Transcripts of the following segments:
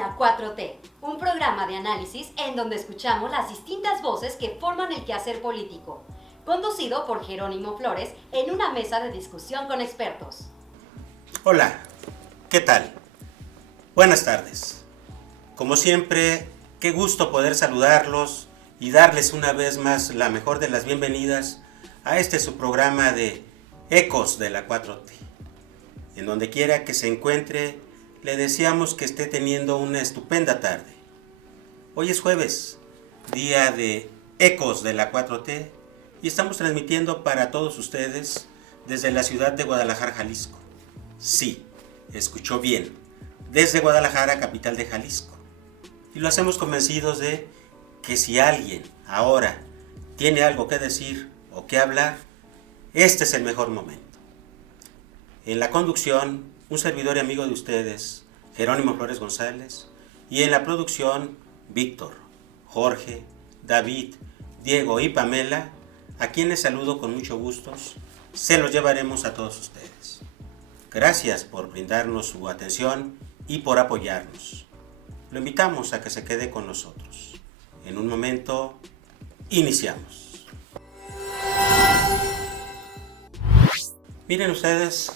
la 4T, un programa de análisis en donde escuchamos las distintas voces que forman el quehacer político, conducido por Jerónimo Flores en una mesa de discusión con expertos. Hola, ¿qué tal? Buenas tardes. Como siempre, qué gusto poder saludarlos y darles una vez más la mejor de las bienvenidas a su programa de Ecos de la 4T. En donde quiera que se encuentre, le deseamos que esté teniendo una estupenda tarde. Hoy es jueves, día de Ecos de la 4T, y estamos transmitiendo para todos ustedes desde la ciudad de Guadalajara, Jalisco. Sí, escuchó bien, desde Guadalajara, capital de Jalisco. Y lo hacemos convencidos de que si alguien ahora tiene algo que decir o que hablar, este es el mejor momento. En la conducción, un servidor y amigo de ustedes, Jerónimo Flores González, y en la producción, Víctor, Jorge, David, Diego y Pamela, a quienes saludo con mucho gusto. Se los llevaremos a todos ustedes. Gracias por brindarnos su atención y por apoyarnos. Lo invitamos a que se quede con nosotros. En un momento, iniciamos. Miren ustedes,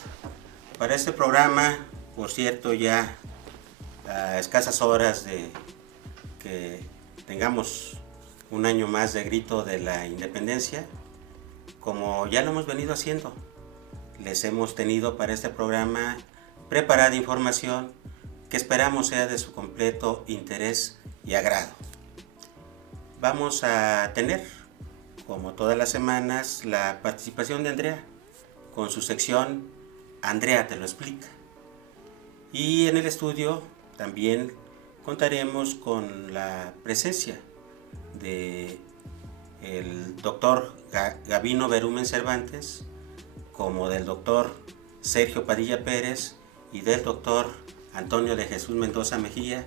para este programa, por cierto, ya a escasas horas de que tengamos un año más de grito de la independencia, como ya lo hemos venido haciendo, les hemos tenido para este programa preparada información que esperamos sea de su completo interés y agrado. Vamos a tener, como todas las semanas, la participación de Andrea con su sección Andrea te lo explica. Y en el estudio también contaremos con la presencia de el doctor Gabino Berumen Cervantes, como del doctor Sergio Padilla Pérez y del doctor Antonio de Jesús Mendoza Mejía,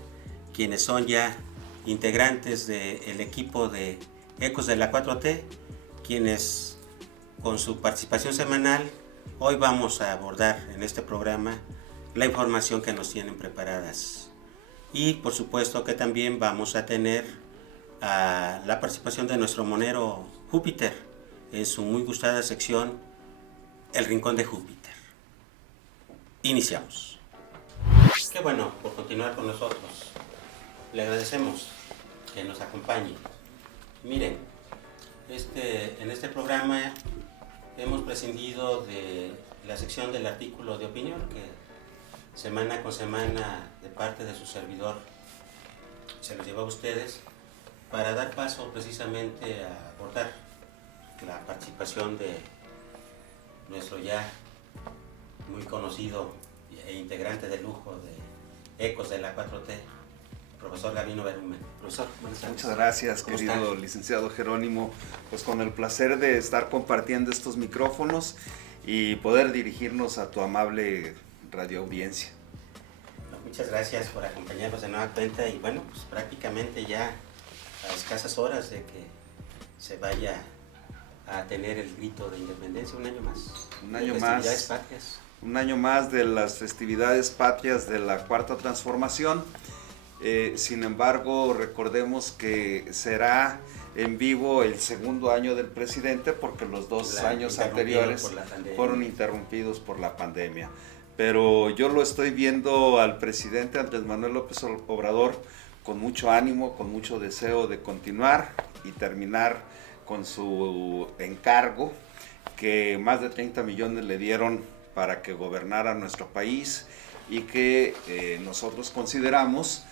quienes son ya integrantes del equipo de Ecos de la 4T, quienes con su participación semanal hoy vamos a abordar en este programa la información que nos tienen preparadas. Y por supuesto que también vamos a tener la participación de nuestro monero Júpiter en su muy gustada sección El Rincón de Júpiter. Iniciamos. Qué bueno por continuar con nosotros. Le agradecemos que nos acompañe. Miren, en este programa hemos prescindido de la sección del artículo de opinión que semana con semana de parte de su servidor se los lleva a ustedes para dar paso precisamente a abordar la participación de nuestro ya muy conocido e integrante de lujo de Ecos de la 4T, profesor Gabino Berumen. Profesor, buenas tardes. Muchas gracias, querido licenciado Jerónimo. Pues con el placer de estar compartiendo estos micrófonos y poder dirigirnos a tu amable radioaudiencia. Muchas gracias por acompañarnos de nueva cuenta y bueno, pues prácticamente ya a escasas horas de que se vaya a tener el grito de independencia, un año más. Un año más. Festividades patrias. Un año más de las festividades patrias de la Cuarta Transformación. Sin embargo, recordemos que será en vivo el segundo año del presidente porque los dos años anteriores fueron interrumpidos por la pandemia. Pero yo lo estoy viendo al presidente Andrés Manuel López Obrador con mucho ánimo, con mucho deseo de continuar y terminar con su encargo que más de 30 millones le dieron para que gobernara nuestro país y que nosotros consideramos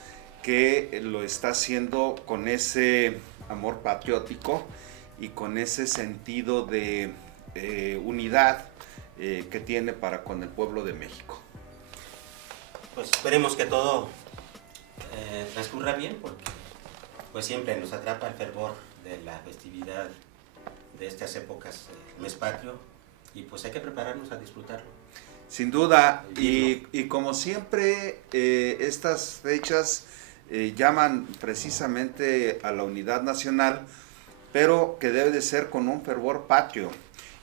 que lo está haciendo con ese amor patriótico y con ese sentido de unidad que tiene para con el pueblo de México. Pues esperemos que todo transcurra bien porque pues siempre nos atrapa el fervor de la festividad de estas épocas del mes patrio y pues hay que prepararnos a disfrutarlo. Sin duda, y como siempre estas fechas llaman precisamente a la unidad nacional, pero que debe de ser con un fervor patrio.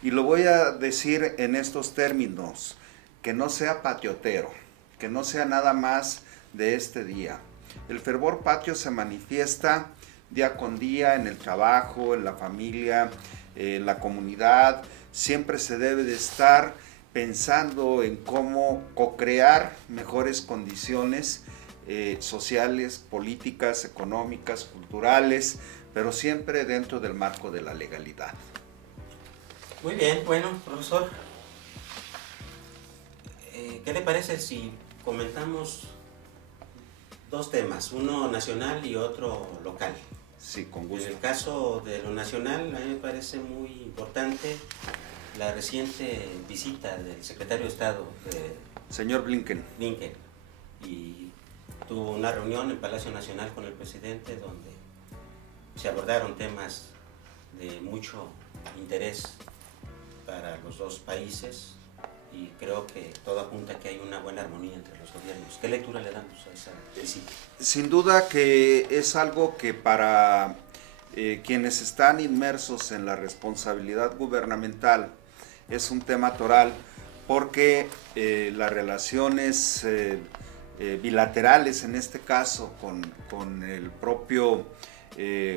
Y lo voy a decir en estos términos, que no sea patriotero, que no sea nada más de este día, El fervor patrio se manifiesta día con día en el trabajo, en la familia, en la comunidad. Siempre se debe de estar pensando en cómo co-crear mejores condiciones sociales, políticas, económicas, culturales, pero siempre dentro del marco de la legalidad. Muy bien, bueno, profesor, ¿qué le parece si comentamos dos temas, uno nacional y otro local? Sí, con gusto. En el caso de lo nacional, a mí me parece muy importante la reciente visita del secretario de Estado, señor Blinken, y tuvo una reunión en Palacio Nacional con el presidente donde se abordaron temas de mucho interés para los dos países y creo que todo apunta a que hay una buena armonía entre los gobiernos. ¿Qué lectura le damos a esa visita? Sin duda que es algo que para quienes están inmersos en la responsabilidad gubernamental es un tema toral, porque las relaciones bilaterales, en este caso con el propio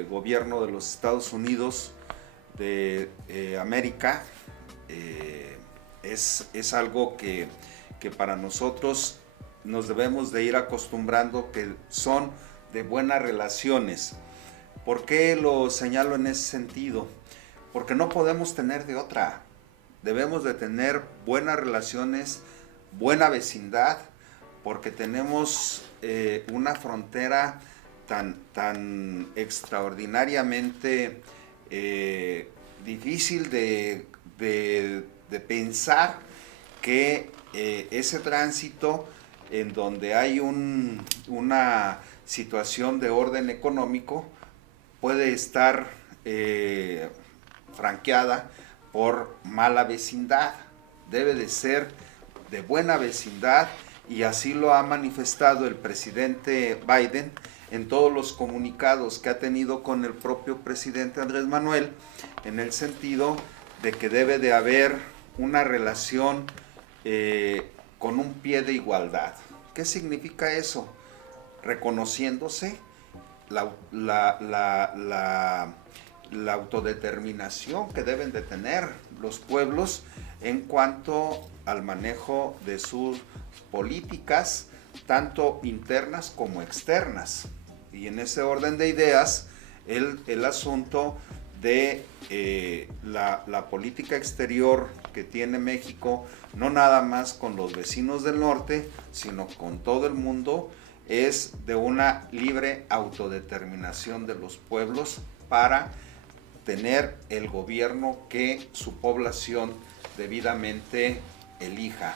gobierno de los Estados Unidos de América, es algo que para nosotros nos debemos de ir acostumbrando, que son de buenas relaciones. ¿Por qué lo señalo en ese sentido? Porque no podemos tener de otra. Debemos de tener buenas relaciones, buena vecindad, porque tenemos una frontera tan extraordinariamente difícil de pensar que ese tránsito en donde hay una situación de orden económico puede estar franqueada por mala vecindad. Debe de ser de buena vecindad, y así lo ha manifestado el presidente Biden en todos los comunicados que ha tenido con el propio presidente Andrés Manuel, en el sentido de que debe de haber una relación con un pie de igualdad. ¿Qué significa eso? Reconociéndose la autodeterminación que deben de tener los pueblos en cuanto al manejo de sus políticas, tanto internas como externas. Y en ese orden de ideas, el asunto de la política exterior que tiene México, no nada más con los vecinos del norte, sino con todo el mundo, es de una libre autodeterminación de los pueblos para tener el gobierno que su población debidamente elija.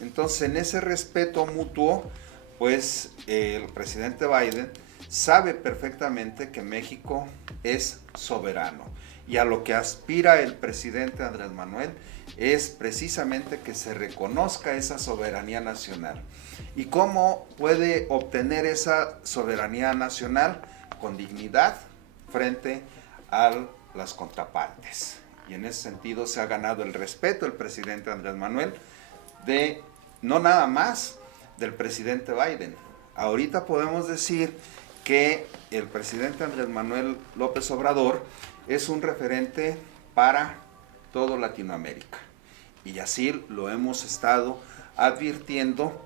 Entonces, en ese respeto mutuo, pues el presidente Biden sabe perfectamente que México es soberano, y a lo que aspira el presidente Andrés Manuel es precisamente que se reconozca esa soberanía nacional. ¿Y cómo puede obtener esa soberanía nacional? Con dignidad frente a las contrapartes. Y en ese sentido se ha ganado el respeto el presidente Andrés Manuel, de no nada más del presidente Biden. Ahorita podemos decir que el presidente Andrés Manuel López Obrador es un referente para todo Latinoamérica, y así lo hemos estado advirtiendo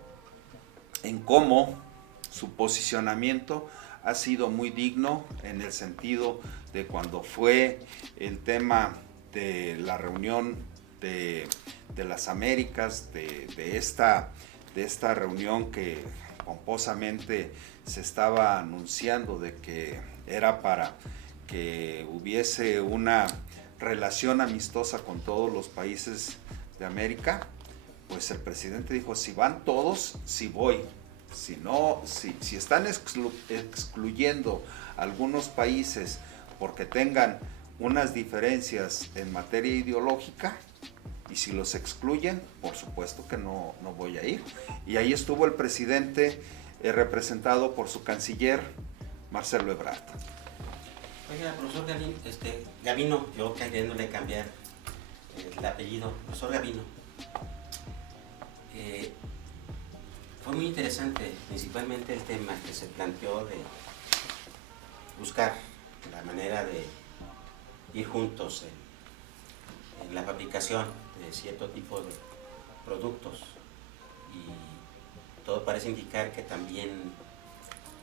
en cómo su posicionamiento ha sido muy digno, en el sentido de cuando fue el tema de la reunión de las Américas, de esta reunión que pomposamente se estaba anunciando de que era para que hubiese una relación amistosa con todos los países de América. Pues el presidente dijo: si van todos, sí voy. Si no, si están excluyendo algunos países porque tengan unas diferencias en materia ideológica, y si los excluyen, por supuesto que no voy a ir. Y ahí estuvo el presidente representado por su canciller, Marcelo Ebrard. Oiga, profesor Gavino, yo queriéndole cambiar el apellido, profesor Gavino. Fue muy interesante, principalmente el tema que se planteó de buscar la manera de ir juntos en la fabricación de cierto tipo de productos, y todo parece indicar que también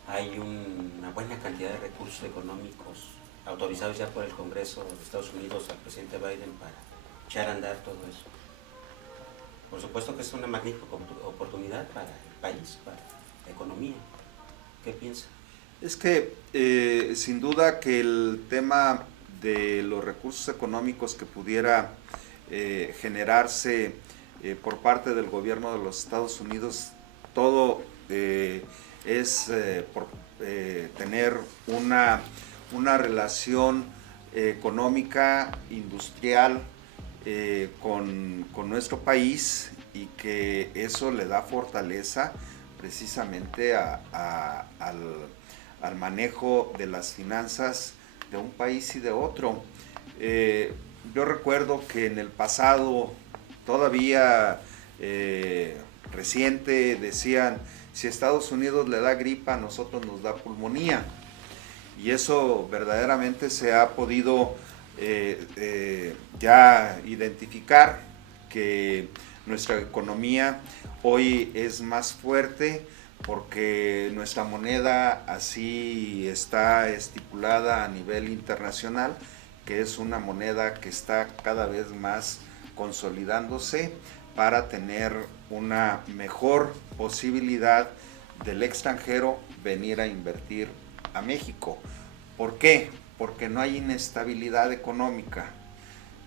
hay una buena cantidad de recursos económicos autorizados ya por el Congreso de Estados Unidos al presidente Biden para echar a andar todo eso. Por supuesto que es una magnífica oportunidad para el país, para la economía. ¿Qué piensa? Es que sin duda que el tema de los recursos económicos que pudiera generarse por parte del gobierno de los Estados Unidos, todo es por tener una relación económica, industrial con nuestro país, y que eso le da fortaleza precisamente al manejo de las finanzas de un país y de otro. Yo recuerdo que en el pasado, todavía reciente, decían, si Estados Unidos le da gripa, a nosotros nos da pulmonía. Y eso verdaderamente se ha podido ya identificar, que nuestra economía hoy es más fuerte porque nuestra moneda así está estipulada a nivel internacional, que es una moneda que está cada vez más consolidándose para tener una mejor posibilidad del extranjero venir a invertir a México. ¿Por qué? Porque no hay inestabilidad económica.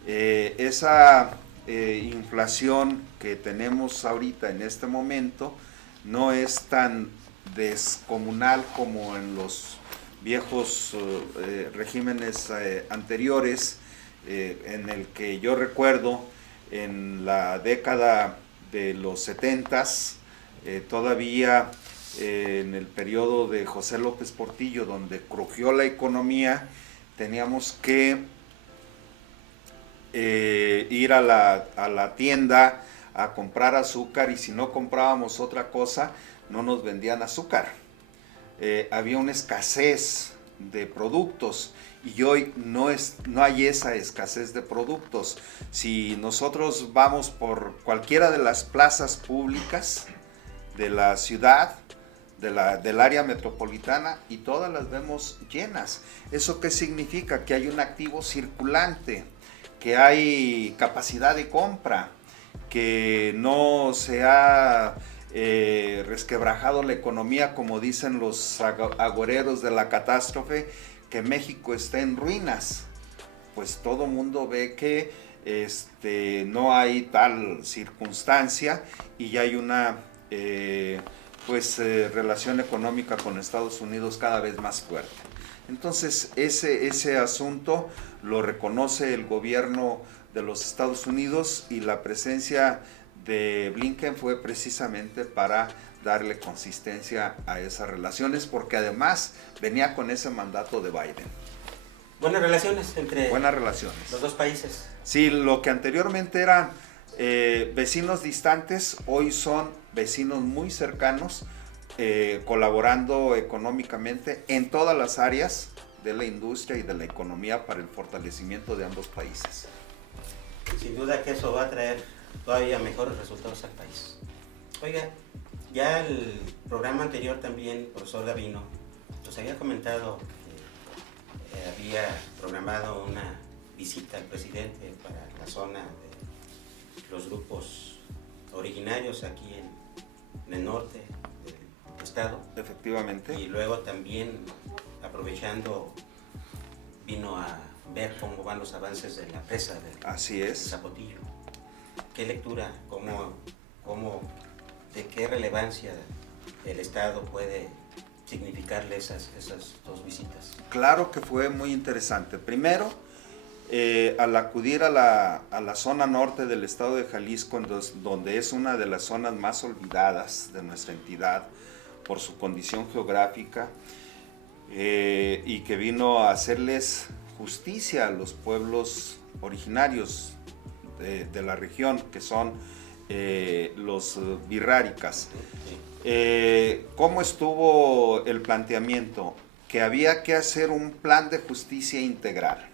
Esa inflación que tenemos ahorita en este momento no es tan descomunal como en los viejos regímenes anteriores, en el que yo recuerdo en la década de los 70s, todavía en el periodo de José López Portillo, donde crujió la economía, teníamos que ir a la tienda a comprar azúcar, y si no comprábamos otra cosa, no nos vendían azúcar. Había una escasez de productos, y hoy no hay esa escasez de productos. Si nosotros vamos por cualquiera de las plazas públicas de la ciudad, del área metropolitana, y todas las vemos llenas. ¿Eso qué significa? Que hay un activo circulante, que hay capacidad de compra, que no se ha resquebrajado la economía, como dicen los agoreros de la catástrofe, que México está en ruinas. Pues todo mundo ve que no hay tal circunstancia, y ya hay una relación económica con Estados Unidos cada vez más fuerte. Entonces ese asunto lo reconoce el gobierno de los Estados Unidos, y la presencia de Blinken fue precisamente para darle consistencia a esas relaciones, porque además venía con ese mandato de Biden. Buenas relaciones entre los dos países. Sí, lo que anteriormente eran vecinos distantes, hoy son vecinos muy cercanos, colaborando económicamente en todas las áreas de la industria y de la economía para el fortalecimiento de ambos países. Sin duda que eso va a traer todavía mejores resultados al país. Oiga, ya el programa anterior también, profesor Gavino, nos había comentado que había programado una visita al presidente para la zona de los grupos originarios aquí en el norte del estado. Efectivamente. Y luego también, aprovechando, vino a ver cómo van los avances de la presa del Zapotillo. ¿Qué lectura, de qué relevancia el Estado puede significarle esas dos visitas? Claro que fue muy interesante. Primero, al acudir a la zona norte del estado de Jalisco, donde es una de las zonas más olvidadas de nuestra entidad por su condición geográfica, y que vino a hacerles justicia a los pueblos originarios de la región, que son los birráricas. ¿Cómo estuvo el planteamiento? Que había que hacer un plan de justicia integral.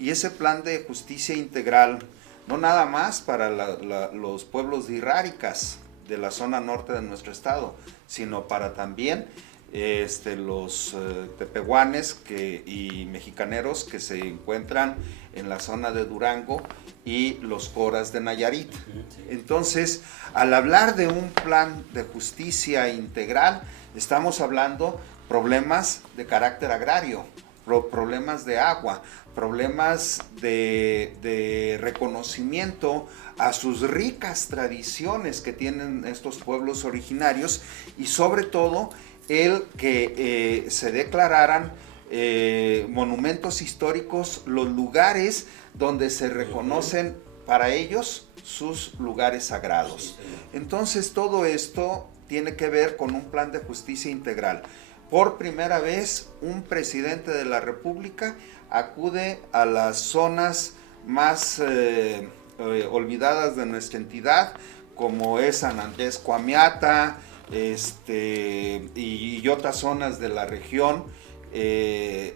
Y ese plan de justicia integral, no nada más para los pueblos dihiráricas de la zona norte de nuestro estado, sino para también los tepehuanes y mexicaneros que se encuentran en la zona de Durango y los coras de Nayarit. Entonces, al hablar de un plan de justicia integral, estamos hablando problemas de carácter agrario, problemas de agua, problemas de reconocimiento a sus ricas tradiciones que tienen estos pueblos originarios, y sobre todo el que se declararan monumentos históricos los lugares donde se reconocen para ellos sus lugares sagrados. Entonces todo esto tiene que ver con un plan de justicia integral. Por primera vez, un presidente de la República acude a las zonas más olvidadas de nuestra entidad, como es San Andrés Coamiata, y otras zonas de la región, de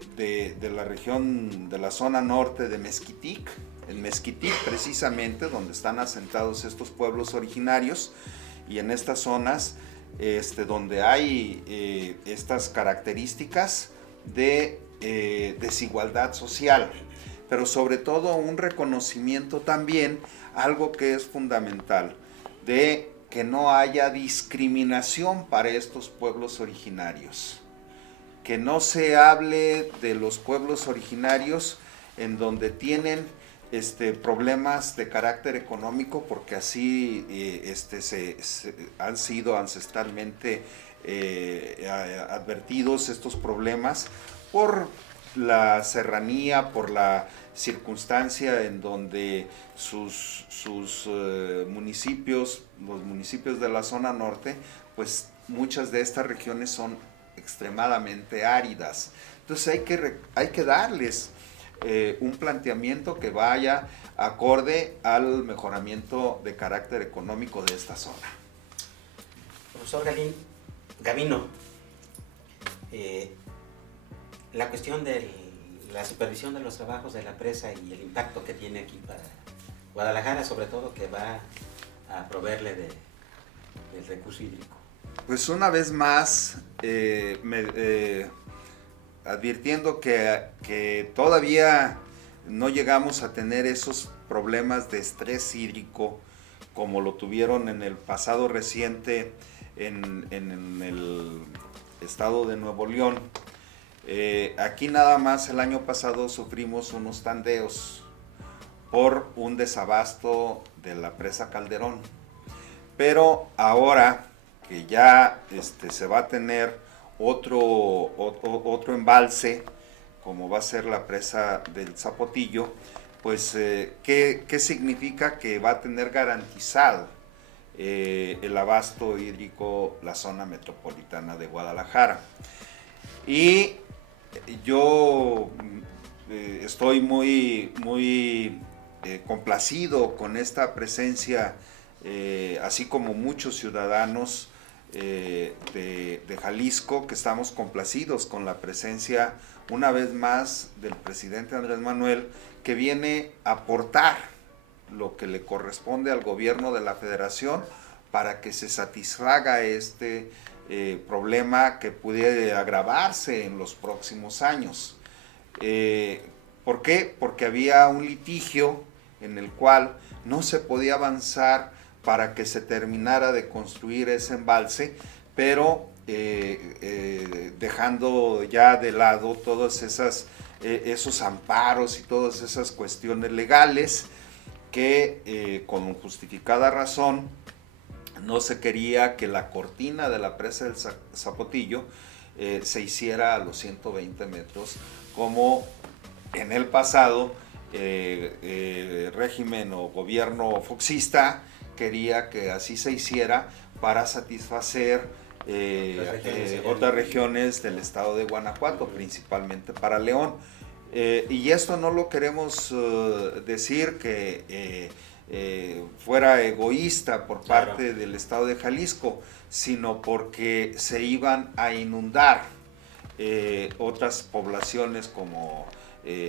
la zona norte de Mezquitic, en Mezquitic precisamente, donde están asentados estos pueblos originarios, y en estas zonas donde hay estas características de desigualdad social, pero sobre todo un reconocimiento también, algo que es fundamental, de que no haya discriminación para estos pueblos originarios, que no se hable de los pueblos originarios en donde tienen problemas de carácter económico, porque así han sido ancestralmente advertidos estos problemas por la serranía, por la circunstancia en donde sus municipios, los municipios de la zona norte, pues muchas de estas regiones son extremadamente áridas. Entonces hay que darles un planteamiento que vaya acorde al mejoramiento de carácter económico de esta zona. Profesor Gavino, la cuestión de la supervisión de los trabajos de la presa y el impacto que tiene aquí para Guadalajara, sobre todo, que va a proveerle del recurso hídrico. Pues una vez más, advirtiendo que todavía no llegamos a tener esos problemas de estrés hídrico como lo tuvieron en el pasado reciente en el estado de Nuevo León. Aquí nada más el año pasado sufrimos unos tandeos por un desabasto de la presa Calderón, pero ahora que ya se va a tener otro embalse, como va a ser la presa del Zapotillo, pues ¿qué significa? Que va a tener garantizado el abasto hídrico la zona metropolitana de Guadalajara. Y yo estoy muy complacido con esta presencia, así como muchos ciudadanos de Jalisco, que estamos complacidos con la presencia una vez más del presidente Andrés Manuel, que viene a aportar lo que le corresponde al gobierno de la federación para que se satisfaga este problema que puede agravarse en los próximos años. ¿Por qué? Porque había un litigio en el cual no se podía avanzar para que se terminara de construir ese embalse, pero dejando ya de lado todos esos amparos y todas esas cuestiones legales que con justificada razón no se quería que la cortina de la presa del Zapotillo se hiciera a los 120 metros, como en el pasado régimen o gobierno foxista quería que así se hiciera para satisfacer otras regiones del estado de Guanajuato, principalmente para León. Y esto no lo queremos decir que fuera egoísta por parte del Estado de Jalisco, sino porque se iban a inundar otras poblaciones como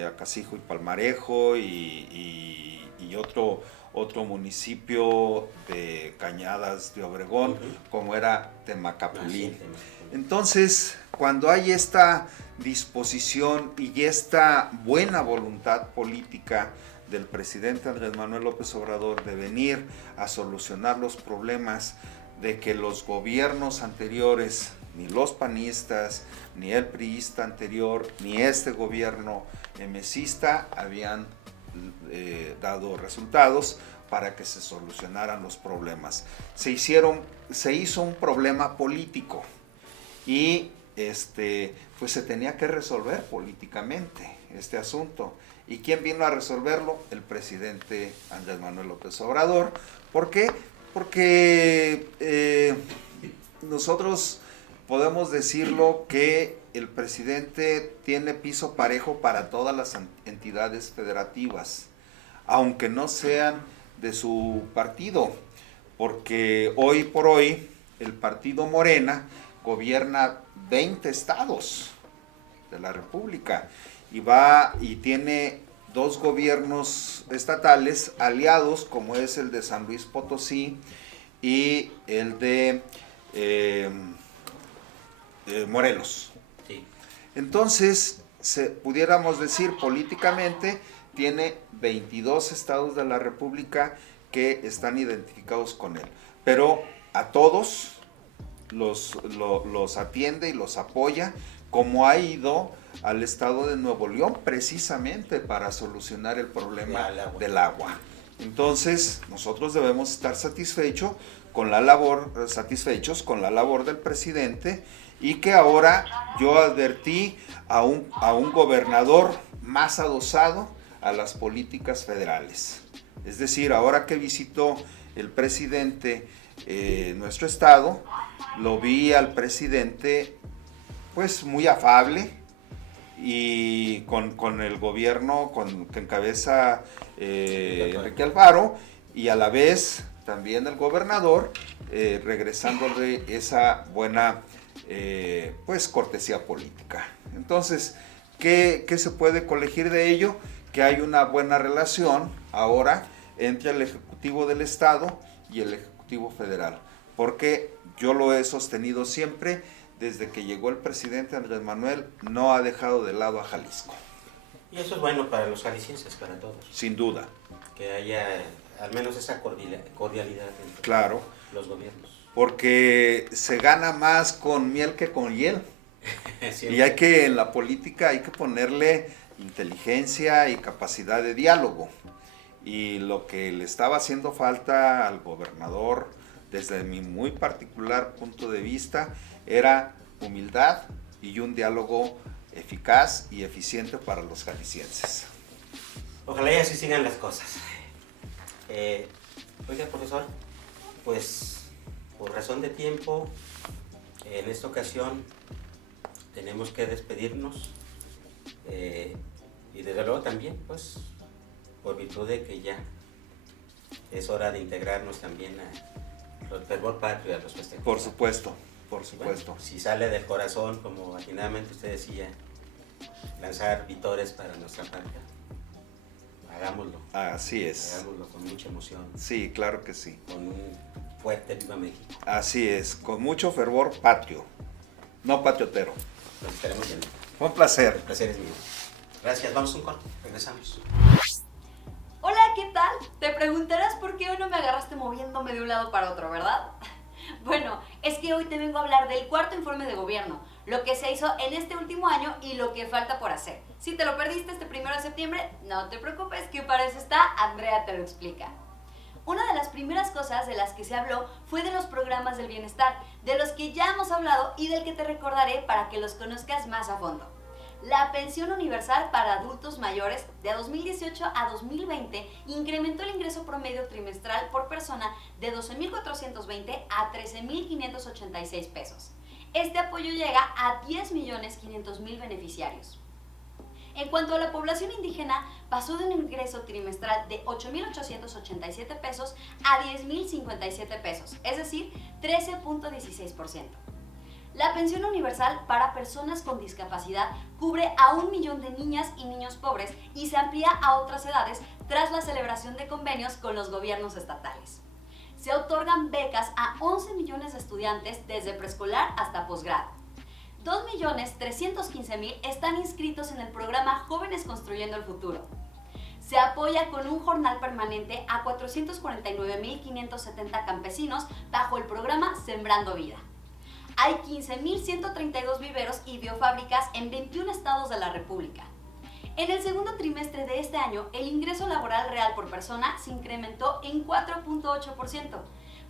Acacijo y Palmarejo y otro municipio de Cañadas de Obregón, como era Temacapulín. Entonces, cuando hay esta disposición y esta buena voluntad política del presidente Andrés Manuel López Obrador de venir a solucionar los problemas de que los gobiernos anteriores, ni los panistas, ni el priista anterior, ni este gobierno emesista habían dado resultados para que se solucionaran los problemas. Se hizo un problema político y pues se tenía que resolver políticamente este asunto. ¿Y quién vino a resolverlo? El presidente Andrés Manuel López Obrador. ¿Por qué? Porque nosotros podemos decirlo que el presidente tiene piso parejo para todas las entidades federativas, aunque no sean de su partido, porque hoy por hoy el partido Morena gobierna 20 estados de la República y tiene 2 gobiernos estatales aliados, como es el de San Luis Potosí y el de Morelos. Sí. Entonces, pudiéramos decir políticamente, tiene 22 estados de la República que están identificados con él, pero a todos los atiende y los apoya, como ha ido al estado de Nuevo León precisamente para solucionar el problema del agua. Entonces, nosotros debemos estar satisfechos con la labor del presidente, y que ahora yo advertí a un gobernador más adosado a las políticas federales. Es decir, ahora que visitó el presidente nuestro estado, lo vi al presidente pues muy afable y con el gobierno que encabeza Enrique Alfaro, y a la vez también el gobernador regresándole esa buena pues cortesía política. Entonces, ¿qué se puede colegir de ello? Que hay una buena relación ahora entre el Ejecutivo del Estado y el Ejecutivo Federal, porque yo lo he sostenido siempre, desde que llegó el presidente Andrés Manuel, no ha dejado de lado a Jalisco. Y eso es bueno para los jaliscienses, para todos. Sin duda. Que haya al menos esa cordialidad entre los gobiernos. Porque se gana más con miel que con hiel. Y en la política hay que ponerle inteligencia y capacidad de diálogo. Y lo que le estaba haciendo falta al gobernador, desde mi muy particular punto de vista, era humildad y un diálogo eficaz y eficiente para los jaliscienses. Ojalá y así sigan las cosas. Oiga, profesor, pues por razón de tiempo, en esta ocasión tenemos que despedirnos, y desde luego también, pues, por virtud de que ya es hora de integrarnos también al fervor patrio, a los festejos. Por supuesto, por supuesto. Bueno, si sale del corazón, como atinadamente usted decía, lanzar vítores para nuestra patria, hagámoslo. Así es. Hagámoslo con mucha emoción. Sí, claro que sí. Con un fuerte Viva México. Así es, con mucho fervor patrio, no patriotero. Nos estaremos viendo. Fue un placer. El placer es mío. Gracias, vamos a un corte, regresamos. Hola, ¿qué tal? Te preguntarás por qué hoy no me agarraste moviéndome de un lado para otro, ¿verdad? Bueno, es que hoy te vengo a hablar del cuarto informe de gobierno, lo que se hizo en este último año y lo que falta por hacer. Si te lo perdiste este 1 de septiembre, no te preocupes, que para eso está, Andrea te lo explica. Una de las primeras cosas de las que se habló fue de los programas del bienestar, de los que ya hemos hablado y del que te recordaré para que los conozcas más a fondo. La pensión universal para adultos mayores de 2018 a 2020 incrementó el ingreso promedio trimestral por persona de 12.420 a 13.586 pesos. Este apoyo llega a 10.500.000 beneficiarios. En cuanto a la población indígena, pasó de un ingreso trimestral de 8,887 pesos a 10,057 pesos, es decir, 13,16%. La pensión universal para personas con discapacidad cubre a 1 millón de niñas y niños pobres y se amplía a otras edades tras la celebración de convenios con los gobiernos estatales. Se otorgan becas a 11 millones de estudiantes desde preescolar hasta posgrado. 2,315,000 están inscritos en el programa Jóvenes Construyendo el Futuro. Se apoya con un jornal permanente a 449,570 campesinos bajo el programa Sembrando Vida. Hay 15,132 viveros y biofábricas en 21 estados de la República. En el segundo trimestre de este año, el ingreso laboral real por persona se incrementó en 4,8%.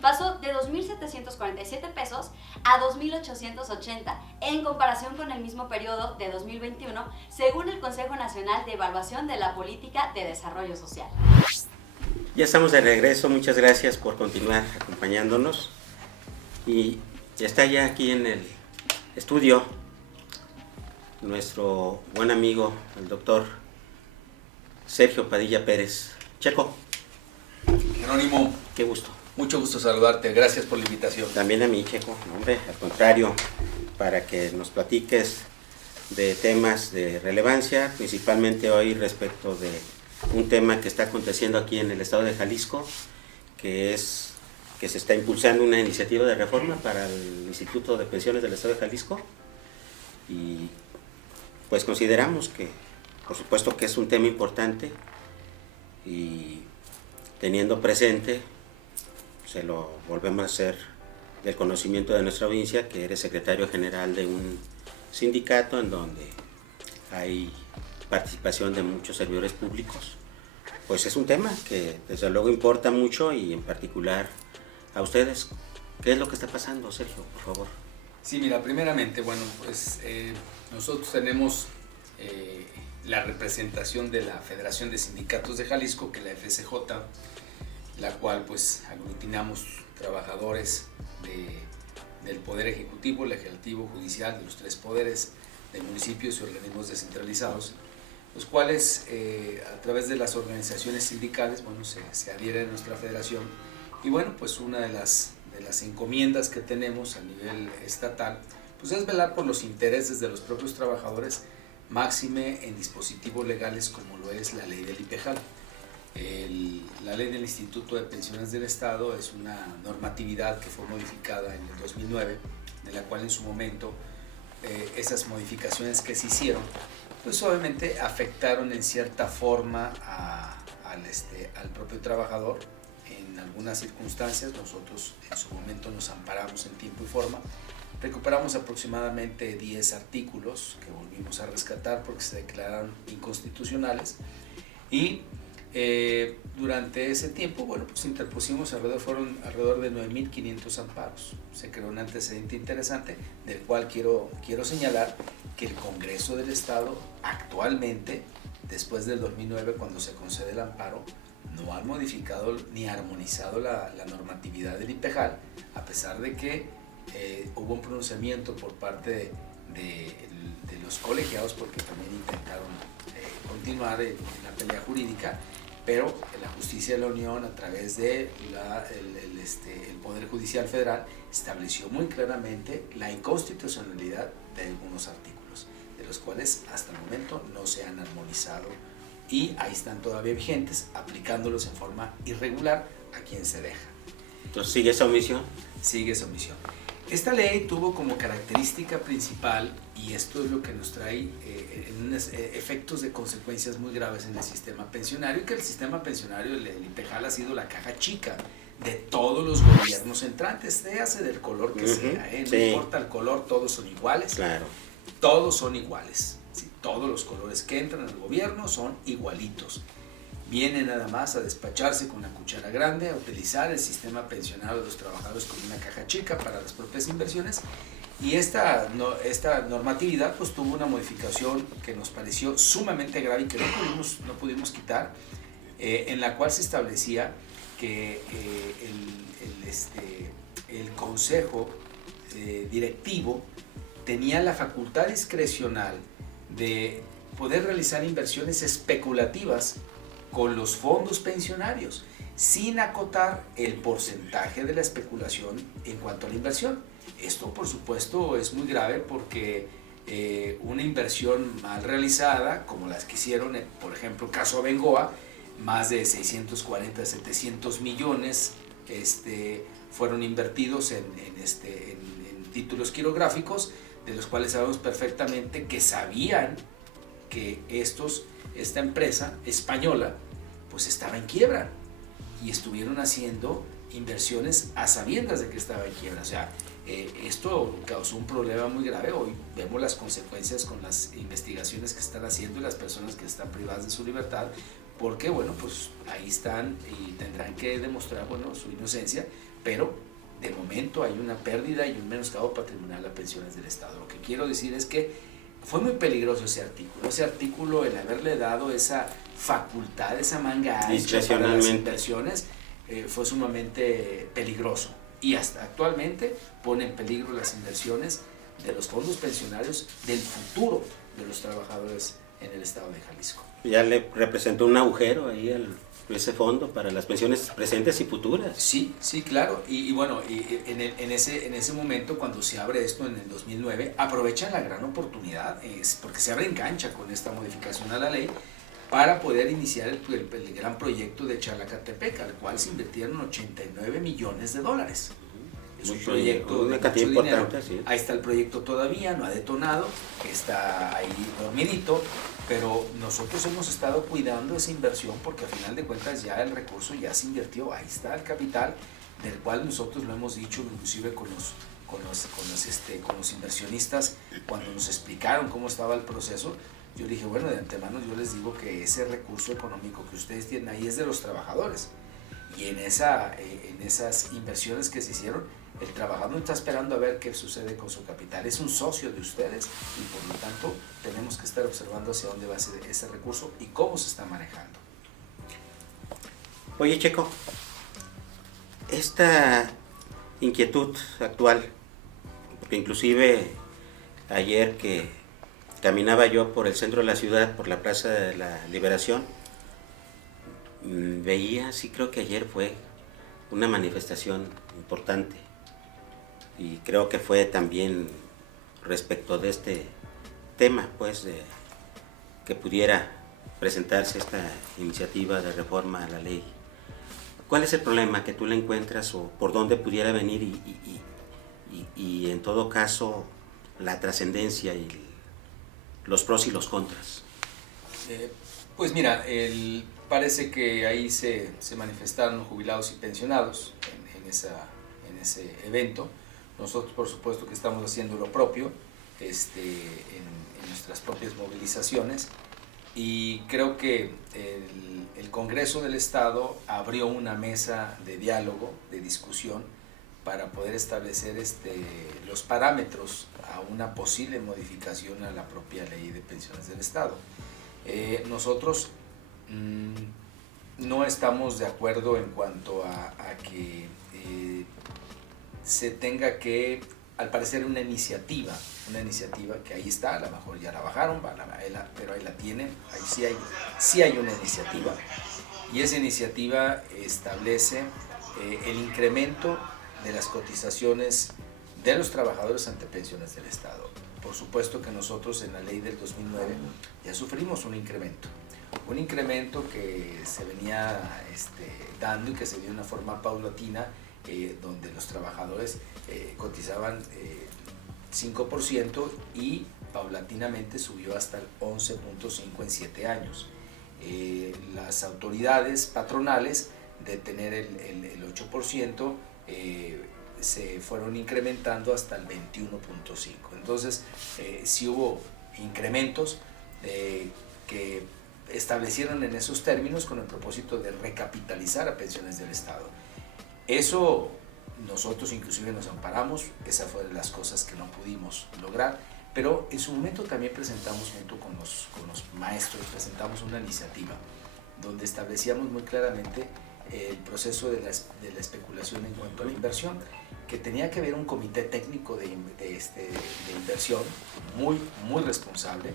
Pasó de 2,747 pesos a 2,880 en comparación con el mismo periodo de 2021, según el Consejo Nacional de Evaluación de la Política de Desarrollo Social. Ya estamos de regreso, muchas gracias por continuar acompañándonos. Y está ya aquí en el estudio nuestro buen amigo, el doctor Sergio Padilla Pérez. Checo. Jerónimo. Qué gusto. Mucho gusto saludarte, gracias por la invitación. También a mí, Checo, hombre, al contrario, para que nos platiques de temas de relevancia, principalmente hoy respecto de un tema que está aconteciendo aquí en el estado de Jalisco, que es que se está impulsando una iniciativa de reforma para el Instituto de Pensiones del Estado de Jalisco, y pues consideramos que, por supuesto que es un tema importante, y teniendo presente, se lo volvemos a hacer del conocimiento de nuestra audiencia, que eres secretario general de un sindicato en donde hay participación de muchos servidores públicos. Pues es un tema que desde luego importa mucho, y en particular a ustedes. ¿Qué es lo que está pasando, Sergio, por favor? Sí, mira, primeramente, bueno, pues nosotros tenemos la representación de la Federación de Sindicatos de Jalisco, que es la FSJ, la cual pues aglutinamos trabajadores del Poder Ejecutivo, Legislativo, Judicial, de los tres poderes, de municipios y organismos descentralizados, los cuales a través de las organizaciones sindicales, bueno, se adhieren a nuestra federación. Y bueno, pues una de las encomiendas que tenemos a nivel estatal, pues es velar por los intereses de los propios trabajadores, máxime en dispositivos legales como lo es la ley del IPEJAL. La ley del Instituto de Pensiones del Estado es una normatividad que fue modificada en el 2009, de la cual en su momento esas modificaciones que se hicieron, pues obviamente afectaron en cierta forma al propio trabajador. En algunas circunstancias nosotros en su momento nos amparamos en tiempo y forma, recuperamos aproximadamente 10 artículos que volvimos a rescatar porque se declararon inconstitucionales, y durante ese tiempo, bueno, pues interpusimos fueron alrededor de 9,500 amparos. Se creó un antecedente interesante del cual quiero señalar que el Congreso del Estado actualmente, después del 2009 cuando se concede el amparo, no han modificado ni armonizado la normatividad del IPEJAL, a pesar de que hubo un pronunciamiento por parte de los colegiados, porque también intentaron continuar en la pelea jurídica, pero la Justicia de la Unión, a través de el Poder Judicial Federal, estableció muy claramente la inconstitucionalidad de algunos artículos, de los cuales hasta el momento no se han armonizado, y ahí están todavía vigentes, aplicándolos en forma irregular a quien se deja. Entonces, ¿sigue esa omisión? Sigue esa omisión. Esta ley tuvo como característica principal, y esto es lo que nos trae efectos de consecuencias muy graves en el sistema pensionario, que el sistema pensionario, el IPEJAL, ha sido la caja chica de todos los gobiernos entrantes, sea del color que sea, no importa el color, todos son iguales. Claro. Todos son iguales. ¿Sí? Todos los colores que entran al gobierno son igualitos. Vienen nada más a despacharse con la cuchara grande, a utilizar el sistema pensionario de los trabajadores como una caja chica para las propias inversiones, y esta normatividad pues tuvo una modificación que nos pareció sumamente grave y que no pudimos quitar, en la cual se establecía que el consejo directivo tenía la facultad discrecional de poder realizar inversiones especulativas con los fondos pensionarios, sin acotar el porcentaje de la especulación en cuanto a la inversión. Esto, por supuesto, es muy grave porque una inversión mal realizada, como las que hicieron, por ejemplo, caso Abengoa, más de 640, 700 millones fueron invertidos en títulos quirográficos, de los cuales sabemos perfectamente que sabían que esta empresa española pues estaba en quiebra y estuvieron haciendo inversiones a sabiendas de que estaba en quiebra. O sea, esto causó un problema muy grave. Hoy vemos las consecuencias con las investigaciones que están haciendo y las personas que están privadas de su libertad, porque bueno, pues ahí están y tendrán que demostrar, bueno, su inocencia, pero de momento hay una pérdida y un menoscabo patrimonial a pensiones del Estado. Lo que quiero decir es que fue muy peligroso ese artículo, el haberle dado esa facultad, esa manga ancha para las inversiones, fue sumamente peligroso y hasta actualmente pone en peligro las inversiones de los fondos pensionarios del futuro de los trabajadores en el Estado de Jalisco. Ya le representó un agujero ahí ese fondo para las pensiones presentes y futuras. Sí, sí, claro. Y bueno, en ese momento, cuando se abre esto en el 2009, aprovechan la gran oportunidad, porque se abre en cancha con esta modificación a la ley, para poder iniciar el gran proyecto de Chalacatepec, al cual se invirtieron 89 millones de dólares. Es un proyecto de mucho dinero. Sí. Ahí está el proyecto todavía, no ha detonado, está ahí dormidito, pero nosotros hemos estado cuidando esa inversión porque al final de cuentas ya el recurso ya se invirtió, ahí está el capital, del cual nosotros lo hemos dicho inclusive con los inversionistas cuando nos explicaron cómo estaba el proceso. Yo dije, bueno, de antemano yo les digo que ese recurso económico que ustedes tienen ahí es de los trabajadores, y en esas inversiones que se hicieron, el trabajador no está esperando a ver qué sucede con su capital, es un socio de ustedes y por lo tanto tenemos que estar observando hacia dónde va ese recurso y cómo se está manejando. Oye, Checo, esta inquietud actual, porque inclusive ayer que caminaba yo por el centro de la ciudad, por la Plaza de la Liberación, veía, sí creo que ayer fue una manifestación importante y creo que fue también respecto de este tema, pues, de que pudiera presentarse esta iniciativa de reforma a la ley. ¿Cuál es el problema que tú le encuentras o por dónde pudiera venir y en todo caso la trascendencia y los pros y los contras? Pues mira, parece que ahí se manifestaron jubilados y pensionados en ese evento. Nosotros, por supuesto, que estamos haciendo lo propio en nuestras propias movilizaciones, y creo que el Congreso del Estado abrió una mesa de diálogo, de discusión, para poder establecer los parámetros a una posible modificación a la propia ley de pensiones del Estado. Nosotros no estamos de acuerdo en cuanto a que se tenga que, al parecer, una iniciativa que ahí está, a lo mejor ya la bajaron, pero ahí la tienen, ahí sí hay una iniciativa, y esa iniciativa establece el incremento de las cotizaciones de los trabajadores ante pensiones del Estado. Por supuesto que nosotros en la ley del 2009 ya sufrimos un incremento que se venía dando y que se dio de una forma paulatina, donde los trabajadores cotizaban 5% y paulatinamente subió hasta el 11.5 en 7 años. Las autoridades patronales, de tener el 8%, se fueron incrementando hasta el 21.5. Entonces, sí hubo incrementos que establecieron en esos términos con el propósito de recapitalizar a pensiones del Estado. Eso nosotros inclusive nos amparamos, esa fue de las cosas que no pudimos lograr, pero en su momento también presentamos, junto con los maestros, presentamos una iniciativa donde establecíamos muy claramente el proceso de la especulación en cuanto a la inversión, que tenía que haber un comité técnico de inversión muy responsable,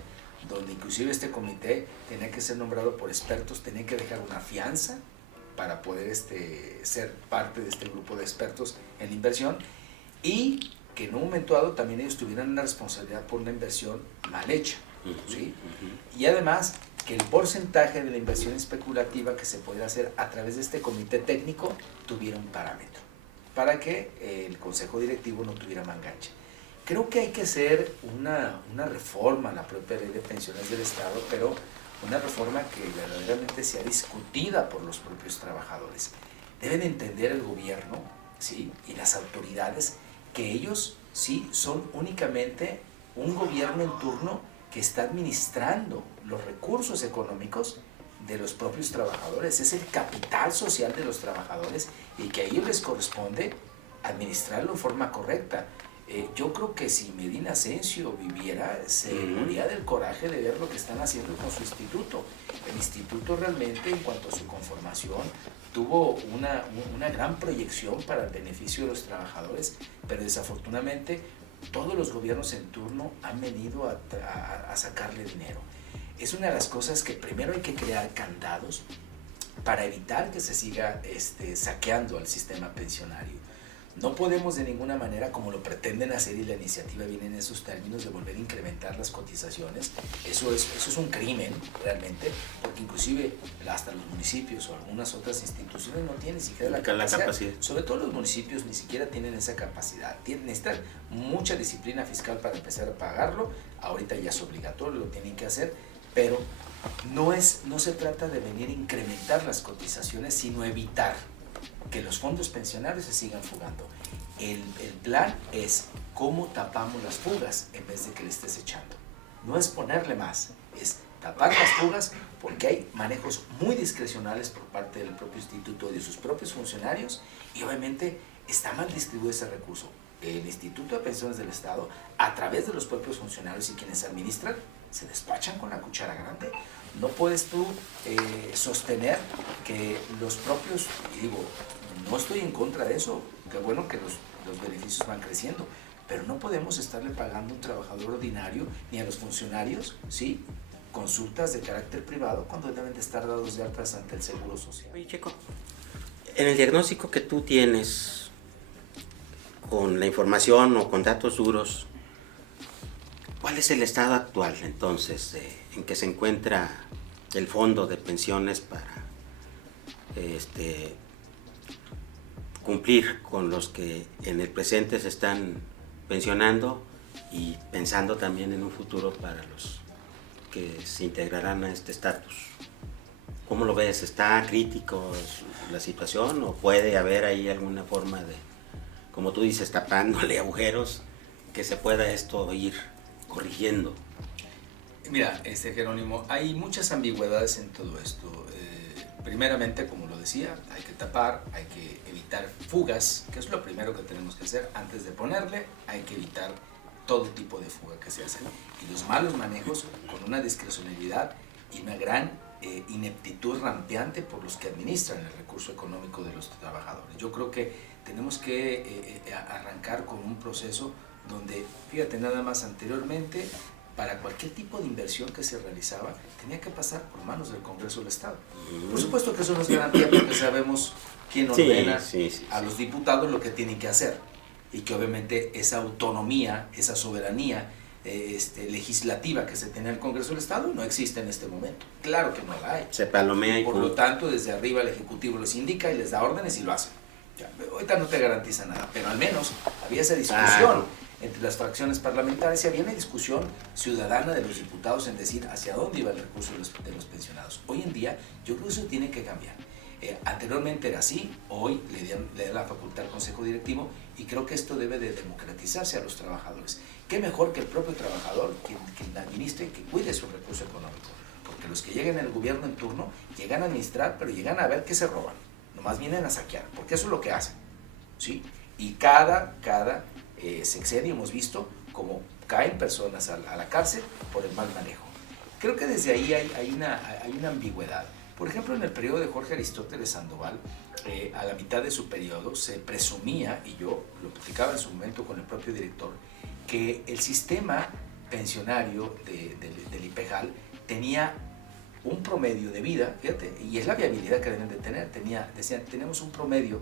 donde inclusive este comité tenía que ser nombrado por expertos, tenía que dejar una fianza para poder ser parte de este grupo de expertos en la inversión, y que en un momento dado también ellos tuvieran una responsabilidad por una inversión mal hecha, ¿sí? Y además que el porcentaje de la inversión especulativa que se pudiera hacer a través de este comité técnico tuviera un parámetro, para que el consejo directivo no tuviera manganche. Creo que hay que hacer una reforma a la propia ley de pensiones del Estado, pero una reforma que verdaderamente sea discutida por los propios trabajadores. Deben entender el gobierno, ¿sí?, y las autoridades que ellos sí son únicamente un gobierno en turno que está administrando los recursos económicos de los propios trabajadores. Es el capital social de los trabajadores y que a ellos les corresponde administrarlo en forma correcta. Yo creo que si Medina Asensio viviera, se moriría del coraje de ver lo que están haciendo con su instituto. El instituto realmente, en cuanto a su conformación, tuvo una gran proyección para el beneficio de los trabajadores, pero desafortunadamente todos los gobiernos en turno han venido a sacarle dinero. Es una de las cosas que primero hay que crear candados para evitar que se siga saqueando al sistema pensionario. No podemos de ninguna manera, como lo pretenden hacer, y la iniciativa viene en esos términos, de volver a incrementar las cotizaciones. Eso es un crimen realmente, porque inclusive hasta los municipios o algunas otras instituciones no tienen ni siquiera la capacidad. Sobre todo los municipios ni siquiera tienen esa capacidad. Necesitan mucha disciplina fiscal para empezar a pagarlo. Ahorita ya es obligatorio, lo tienen que hacer, pero no se trata de venir a incrementar las cotizaciones, sino evitar que los fondos pensionarios se sigan fugando. El plan es cómo tapamos las fugas en vez de que le estés echando. No es ponerle más, es tapar las fugas, porque hay manejos muy discrecionales por parte del propio instituto y de sus propios funcionarios, y obviamente está mal distribuido ese recurso. El Instituto de Pensiones del Estado, a través de los propios funcionarios y quienes administran, se despachan con la cuchara grande. No puedes tú sostener que los propios, y digo, no estoy en contra de eso, qué bueno que los beneficios van creciendo, pero no podemos estarle pagando a un trabajador ordinario ni a los funcionarios, ¿sí?, consultas de carácter privado cuando deben de estar dados de altas ante el Seguro Social. Oye, Checo, en el diagnóstico que tú tienes, con la información o con datos duros, ¿cuál es el estado actual entonces en que se encuentra el fondo de pensiones para cumplir con los que en el presente se están pensionando y pensando también en un futuro para los que se integrarán a este estatus? ¿Cómo lo ves? ¿Está crítico la situación o puede haber ahí alguna forma de, como tú dices, tapándole agujeros, que se pueda esto ir corrigiendo? Mira, Jerónimo, hay muchas ambigüedades en todo esto. Primeramente, como lo decía, hay que tapar, hay que evitar fugas, que es lo primero que tenemos que hacer. Antes de ponerle, hay que evitar todo tipo de fuga que se hace, y los malos manejos con una discrecionalidad y una gran ineptitud rampeante por los que administran el recurso económico de los trabajadores. Yo creo que tenemos que arrancar con un proceso donde, fíjate, nada más anteriormente, para cualquier tipo de inversión que se realizaba, tenía que pasar por manos del Congreso del Estado. Por supuesto que eso no es garantía, porque sabemos quién ordena a los diputados lo que tienen que hacer, y que obviamente esa autonomía, esa soberanía legislativa que se tiene en el Congreso del Estado no existe en este momento. Claro que no la hay. Se palomea y por lo tanto, desde arriba el Ejecutivo les indica y les da órdenes y lo hacen. Ya, ahorita no te garantiza nada, pero al menos había esa discusión entre las fracciones parlamentarias, y había una discusión ciudadana de los diputados en decir hacia dónde iba el recurso de los pensionados. Hoy en día yo creo que eso tiene que cambiar. Anteriormente era así, hoy le da la facultad al Consejo Directivo, y creo que esto debe de democratizarse a los trabajadores. ¿Qué mejor que el propio trabajador quien administre y que cuide su recurso económico? Porque los que llegan al gobierno en turno llegan a administrar, pero llegan a ver qué se roban. Nomás vienen a saquear, porque eso es lo que hacen, ¿sí? Y cada sexenio hemos visto cómo caen personas a la cárcel por el mal manejo. Creo que desde ahí hay una ambigüedad. Por ejemplo, en el periodo de Jorge Aristóteles Sandoval, a la mitad de su periodo, se presumía, y yo lo platicaba en su momento con el propio director, que el sistema pensionario del IPEJAL tenía un promedio de vida, fíjate, y es la viabilidad que deben de tener. Decían, tenemos un promedio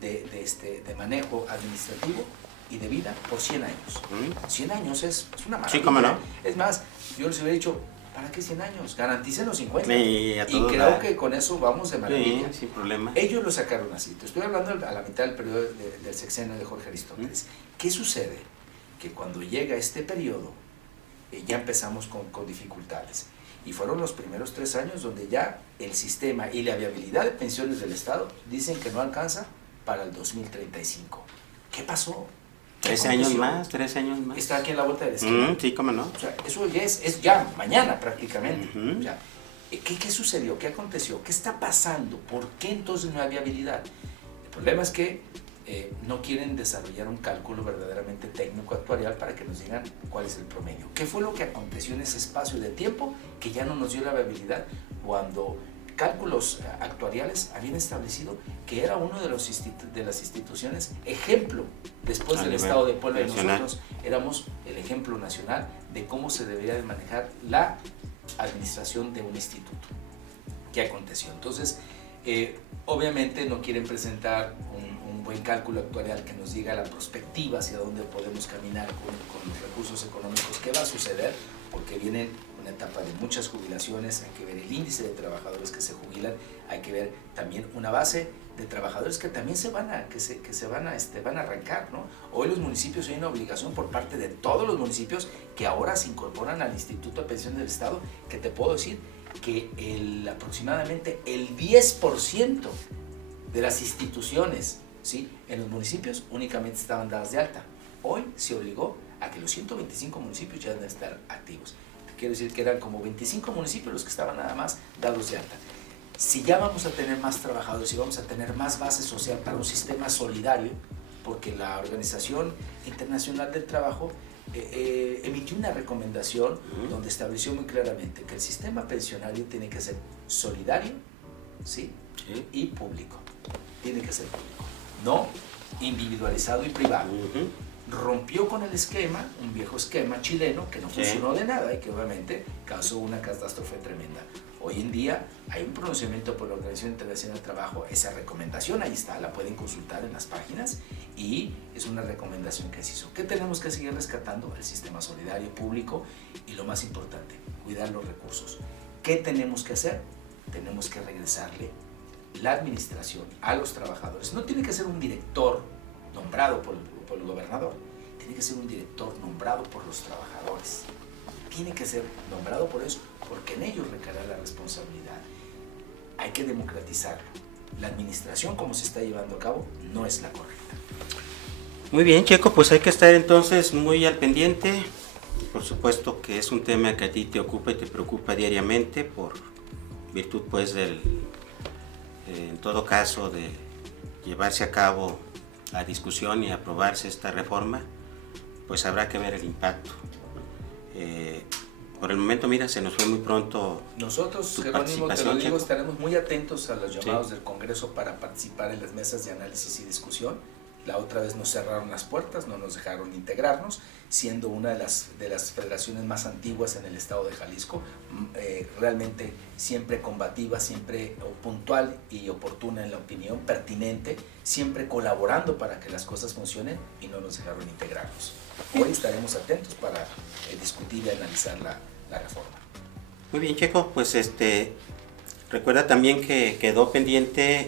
de manejo administrativo y de vida por 100 años. 100 años es una maravilla. Sí, cómo no. Es más, yo les hubiera dicho, ¿para qué 100 años? Garanticen los 50. Y creo que con eso vamos de maravilla. Sí, sin problema. Ellos lo sacaron así. Te estoy hablando a la mitad del periodo del sexenio de Jorge Aristóteles. ¿Qué sucede? Que cuando llega este periodo, ya empezamos con dificultades. Y fueron los primeros 3 años donde ya el sistema y la viabilidad de pensiones del Estado dicen que no alcanza para el 2035. ¿Qué pasó? 13 años más, 13 años más. Está aquí en la vuelta de la esquina. Sí, cómo no. O sea, eso ya es ya mañana prácticamente. O sea, ¿qué sucedió? ¿Qué aconteció? ¿Qué está pasando? ¿Por qué entonces no hay viabilidad? El problema es que no quieren desarrollar un cálculo verdaderamente técnico actuarial para que nos digan cuál es el promedio. ¿Qué fue lo que aconteció en ese espacio de tiempo que ya no nos dio la viabilidad cuando cálculos actuariales habían establecido que era uno de las instituciones ejemplo después del Estado de Puebla, y nosotros éramos el ejemplo nacional de cómo se debería de manejar la administración de un instituto? ¿Qué aconteció? Entonces, obviamente no quieren presentar un buen cálculo actuarial que nos diga la perspectiva hacia dónde podemos caminar con los recursos económicos. ¿Qué va a suceder? Porque viene una etapa de muchas jubilaciones, hay que ver el índice de trabajadores que se jubilan, hay que ver también una base de trabajadores que también van a arrancar, ¿no? Hoy los municipios hay una obligación por parte de todos los municipios que ahora se incorporan al Instituto de Pensiones del Estado, que te puedo decir que aproximadamente el 10% de las instituciones, ¿sí?, en los municipios únicamente estaban dadas de alta. Hoy se obligó a que los 125 municipios ya deben estar activos. Quiero decir que eran como 25 municipios los que estaban nada más dados de alta. Si ya vamos a tener más trabajadores y vamos a tener más base social para un sistema solidario, porque la Organización Internacional del Trabajo emitió una recomendación donde estableció muy claramente que el sistema pensionario tiene que ser solidario, ¿sí?, y público. Tiene que ser público, no individualizado y privado. Rompió con el esquema, un viejo esquema chileno que no funcionó de nada y que obviamente causó una catástrofe tremenda. Hoy en día hay un pronunciamiento por la Organización Internacional del Trabajo, esa recomendación ahí está, la pueden consultar en las páginas, y es una recomendación que se hizo. ¿Qué tenemos que seguir rescatando? El sistema solidario público y, lo más importante, cuidar los recursos. ¿Qué tenemos que hacer? Tenemos que regresarle la administración a los trabajadores. No tiene que ser un director nombrado por el gobernador, tiene que ser un director nombrado por los trabajadores. Tiene que ser nombrado por eso, porque en ellos recaerá la responsabilidad. Hay que democratizarlo. La administración, como se está llevando a cabo, no es la correcta. Muy bien, Checo, pues hay que estar entonces muy al pendiente. Por supuesto que es un tema que a ti te ocupa y te preocupa diariamente por virtud, pues, en todo caso, de llevarse a cabo la discusión y aprobarse esta reforma, pues habrá que ver el impacto. Por el momento, mira, se nos fue muy pronto. Nosotros, tu Jerónimo, te lo participación, digo, Checo. estaremos muy atentos a los llamados del Congreso para participar en las mesas de análisis y discusión. La otra vez nos cerraron las puertas, no nos dejaron integrarnos, siendo una de las federaciones más antiguas en el estado de Jalisco, realmente siempre combativa, siempre puntual y oportuna en la opinión, pertinente, siempre colaborando para que las cosas funcionen, y no nos dejaron integrarnos. Hoy estaremos atentos para discutir y analizar la reforma. Muy bien, Checo, pues recuerda también que quedó pendiente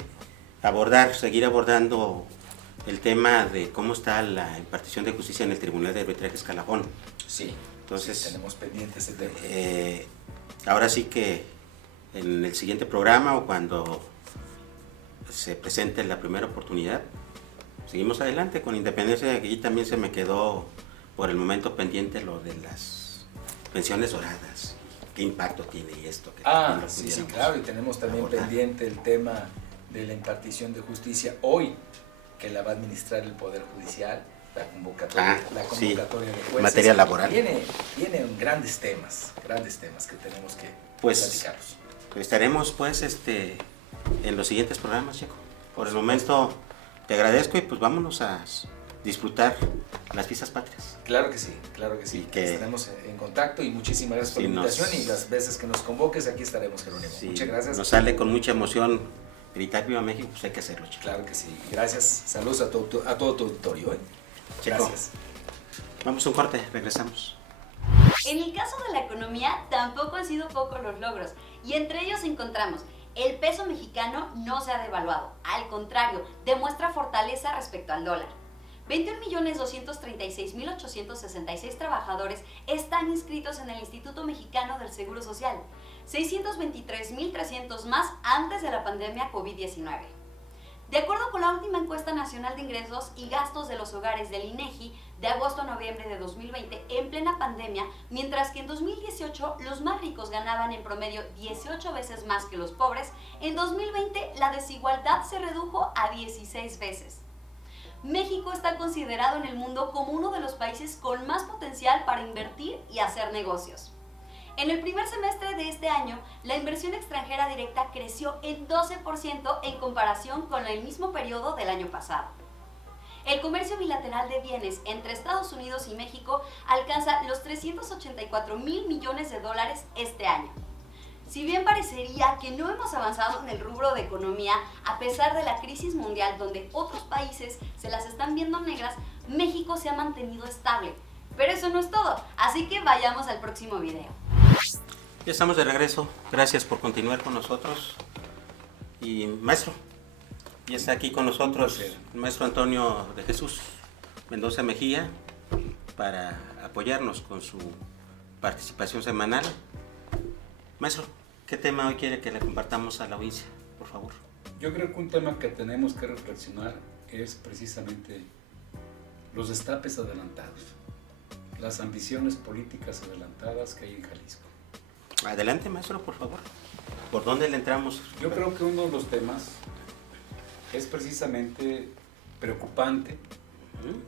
seguir abordando el tema de cómo está la impartición de justicia en el Tribunal de Arbitraje Escalafón. Sí, entonces sí, tenemos pendiente ese tema. Ahora sí que en el siguiente programa, o cuando se presente la primera oportunidad, seguimos adelante, con independencia de que allí también se me quedó por el momento pendiente lo de las pensiones doradas. ¿Qué impacto tiene esto? Sí, claro, y tenemos también pendiente el tema de la impartición de justicia hoy, que la va a administrar el Poder Judicial, la convocatoria de jueces. Materia laboral. Vienen grandes temas que tenemos que platicarlos. Estaremos pues en los siguientes programas, Checo. Por el momento te agradezco y pues vámonos a disfrutar las fiestas patrias. Claro que sí, claro que sí. Y que estaremos en contacto y muchísimas gracias por la invitación y las veces que nos convoques aquí estaremos, Jerónimo. Sí, muchas gracias. nos sale con mucha emoción gritar Viva México, pues hay que hacerlo, chico. Claro que sí. Gracias. Saludos a todo tu auditorio. Chico, Gracias. vamos a un corte, regresamos. En el caso de la economía, tampoco han sido pocos los logros, y entre ellos encontramos: el peso mexicano no se ha devaluado, al contrario, demuestra fortaleza respecto al dólar. 21.236.866 trabajadores están inscritos en el Instituto Mexicano del Seguro Social, 623.300 más antes de la pandemia COVID-19. De acuerdo con la última encuesta nacional de ingresos y gastos de los hogares del INEGI de agosto a noviembre de 2020, en plena pandemia, mientras que en 2018 los más ricos ganaban en promedio 18 veces más que los pobres, en 2020 la desigualdad se redujo a 16 veces. México está considerado en el mundo como uno de los países con más potencial para invertir y hacer negocios. En el primer semestre de este año, la inversión extranjera directa creció en 12% en comparación con el mismo periodo del año pasado. El comercio bilateral de bienes entre Estados Unidos y México alcanza los 384.000 millones de dólares este año. Si bien parecería que no hemos avanzado en el rubro de economía, a pesar de la crisis mundial donde otros países se las están viendo negras, México se ha mantenido estable. Pero eso no es todo, así que vayamos al próximo video. Ya estamos de regreso, gracias por continuar con nosotros. Y maestro, ya está aquí con nosotros el maestro Antonio de Jesús Mendoza Mejía para apoyarnos con su participación semanal. Maestro, ¿qué tema hoy quiere que le compartamos a la audiencia, por favor? Yo creo que un tema que tenemos que reflexionar es precisamente los destapes adelantados, las ambiciones políticas adelantadas que hay en Jalisco. Adelante, maestro, por favor. ¿Por dónde le entramos? Yo creo que uno de los temas es precisamente preocupante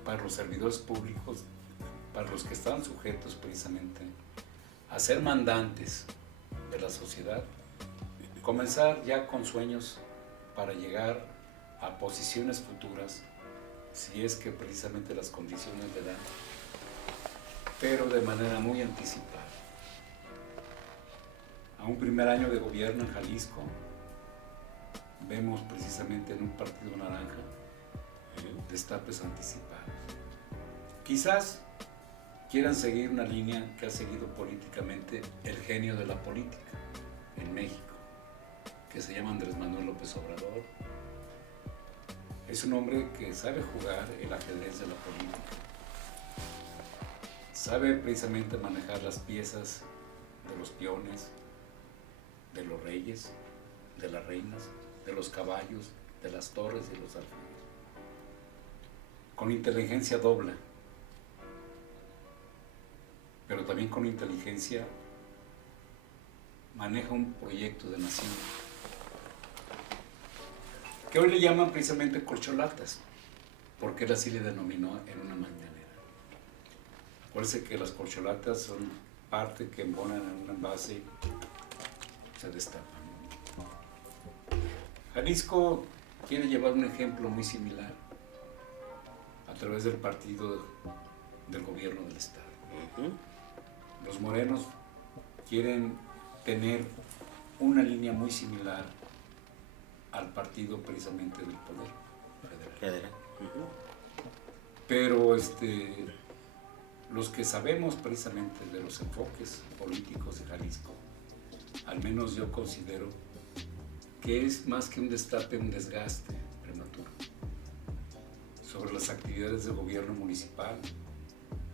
para los servidores públicos, para los que están sujetos precisamente a ser mandantes de la sociedad, comenzar ya con sueños para llegar a posiciones futuras, si es que precisamente las condiciones le dan, pero de manera muy anticipada. A un primer año de gobierno en Jalisco, vemos precisamente en un partido naranja destapes anticipados. Quizás quieran seguir una línea que ha seguido políticamente el genio de la política en México, que se llama Andrés Manuel López Obrador. Es un hombre que sabe jugar el ajedrez de la política, sabe precisamente manejar las piezas de los peones, de los reyes, de las reinas, de los caballos, de las torres y los alfiles. Con inteligencia dobla, pero también con inteligencia maneja un proyecto de nación, que hoy le llaman precisamente corcholatas, porque él así le denominó en una mañanera. Acuérdense que las corcholatas son parte que embonan en un envase, se destapan. Jalisco quiere llevar un ejemplo muy similar a través del partido del gobierno del estado. Los morenos quieren tener una línea muy similar al partido precisamente del poder federal. Pero los que sabemos precisamente de los enfoques políticos de Jalisco, al menos yo considero que es más que un destape, un desgaste prematuro sobre las actividades del gobierno municipal.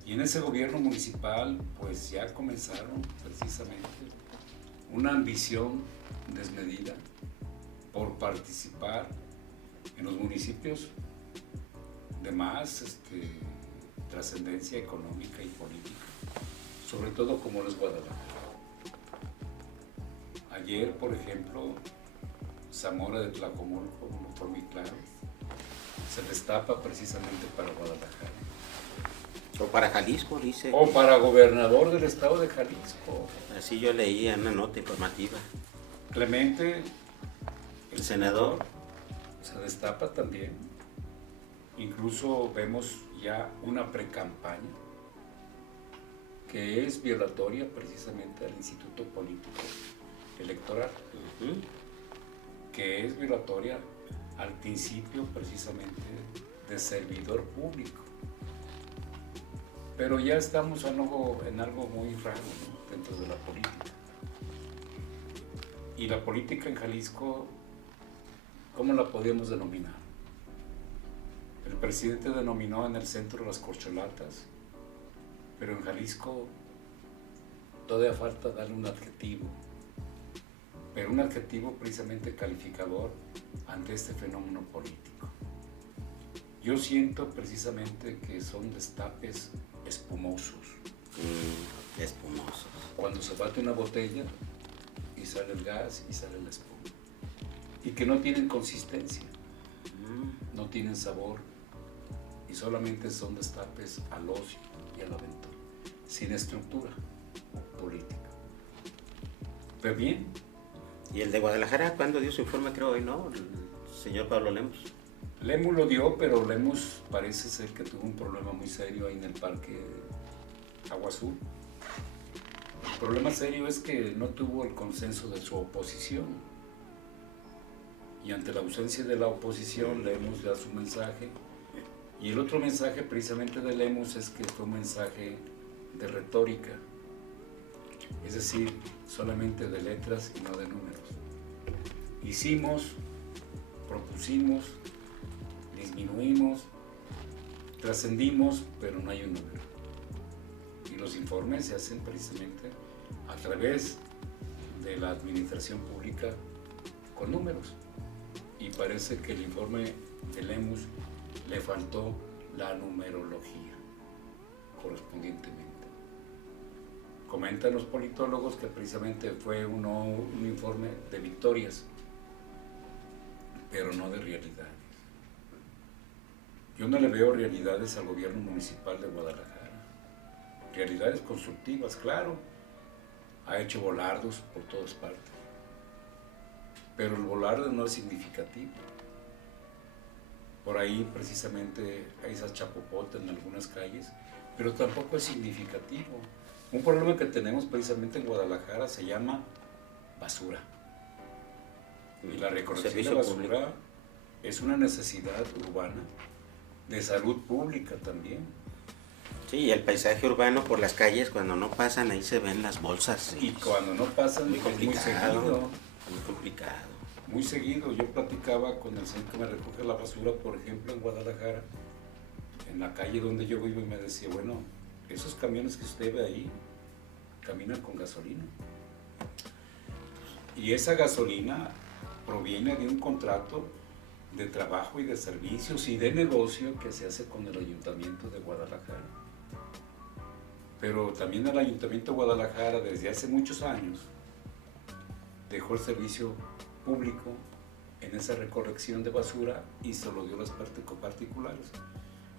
Y en ese gobierno municipal pues ya comenzaron precisamente una ambición desmedida por participar en los municipios de más trascendencia económica y política, sobre todo como es Guadalajara. Ayer, por ejemplo, Zamora de Tlacomulco, como fue muy claro, se destapa precisamente para Guadalajara. O para Jalisco, dice. O para gobernador del estado de Jalisco. Así yo leía una nota informativa. Clemente, El senador. se destapa también. Incluso vemos ya una precampaña que es violatoria precisamente al Instituto Político Electoral, que es violatoria al principio precisamente de servidor público. Pero ya estamos en algo muy raro, ¿no?, dentro de la política. Y la política en Jalisco, ¿cómo la podríamos denominar? El presidente denominó en el centro las corcholatas, pero en Jalisco todavía falta darle un adjetivo, pero un adjetivo precisamente calificador ante este fenómeno político. Yo siento precisamente que son destapes espumosos. Espumosos. Cuando se bate una botella y sale el gas y sale la espuma. Y que no tienen consistencia, no tienen sabor y solamente son destapes al ocio y al aventura, sin estructura política. Pero bien. ¿Y el de Guadalajara cuándo dio su informe? Creo hoy, ¿no? El señor Pablo Lemus. Lemus lo dio, pero Lemus parece ser que tuvo un problema muy serio ahí en el parque Agua Azul. El problema serio es que no tuvo el consenso de su oposición. Y ante la ausencia de la oposición, Lemus da su mensaje. Y el otro mensaje precisamente de Lemus es que fue un mensaje de retórica. Es decir, solamente de letras y no de números. Hicimos, propusimos, disminuimos, trascendimos, pero no hay un número. Y los informes se hacen precisamente a través de la administración pública con números. Y parece que el informe de Lemus le faltó la numerología correspondientemente. Comentan los politólogos que precisamente fue un informe de victorias, pero no de realidades. Yo no le veo realidades al gobierno municipal de Guadalajara. Realidades constructivas, claro. Ha hecho volardos por todas partes. Pero el volardo no es significativo. Por ahí precisamente hay esas chapopotas en algunas calles, pero tampoco es significativo. Un problema que tenemos precisamente en Guadalajara se llama basura. Y la recolección de basura es una necesidad urbana, de salud pública también. Sí, y el paisaje urbano por las calles, cuando no pasan, ahí se ven las bolsas. Y cuando no pasan, es muy seguido. Muy complicado. Muy seguido. Yo platicaba con el señor que me recoge la basura, por ejemplo, en Guadalajara, en la calle donde yo vivo, y me decía, bueno, esos camiones que usted ve ahí caminan con gasolina. Y esa gasolina proviene de un contrato de trabajo y de servicios y de negocio que se hace con el Ayuntamiento de Guadalajara. Pero también el Ayuntamiento de Guadalajara desde hace muchos años dejó el servicio público en esa recolección de basura y se lo dio a las particulares.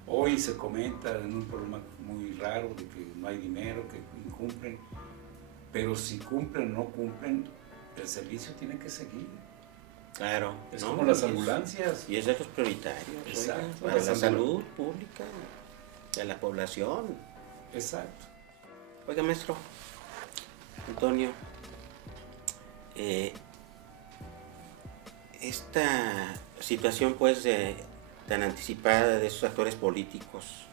Hoy se comenta en un problema muy raro de que no hay dinero, que incumplen, pero si cumplen o no cumplen, el servicio tiene que seguir. Claro. Es como las ambulancias. Y es de los prioritarios. Exacto. Oiga, para la salud pública de la población. Exacto. Oiga, maestro Antonio, esta situación pues tan anticipada de esos actores políticos,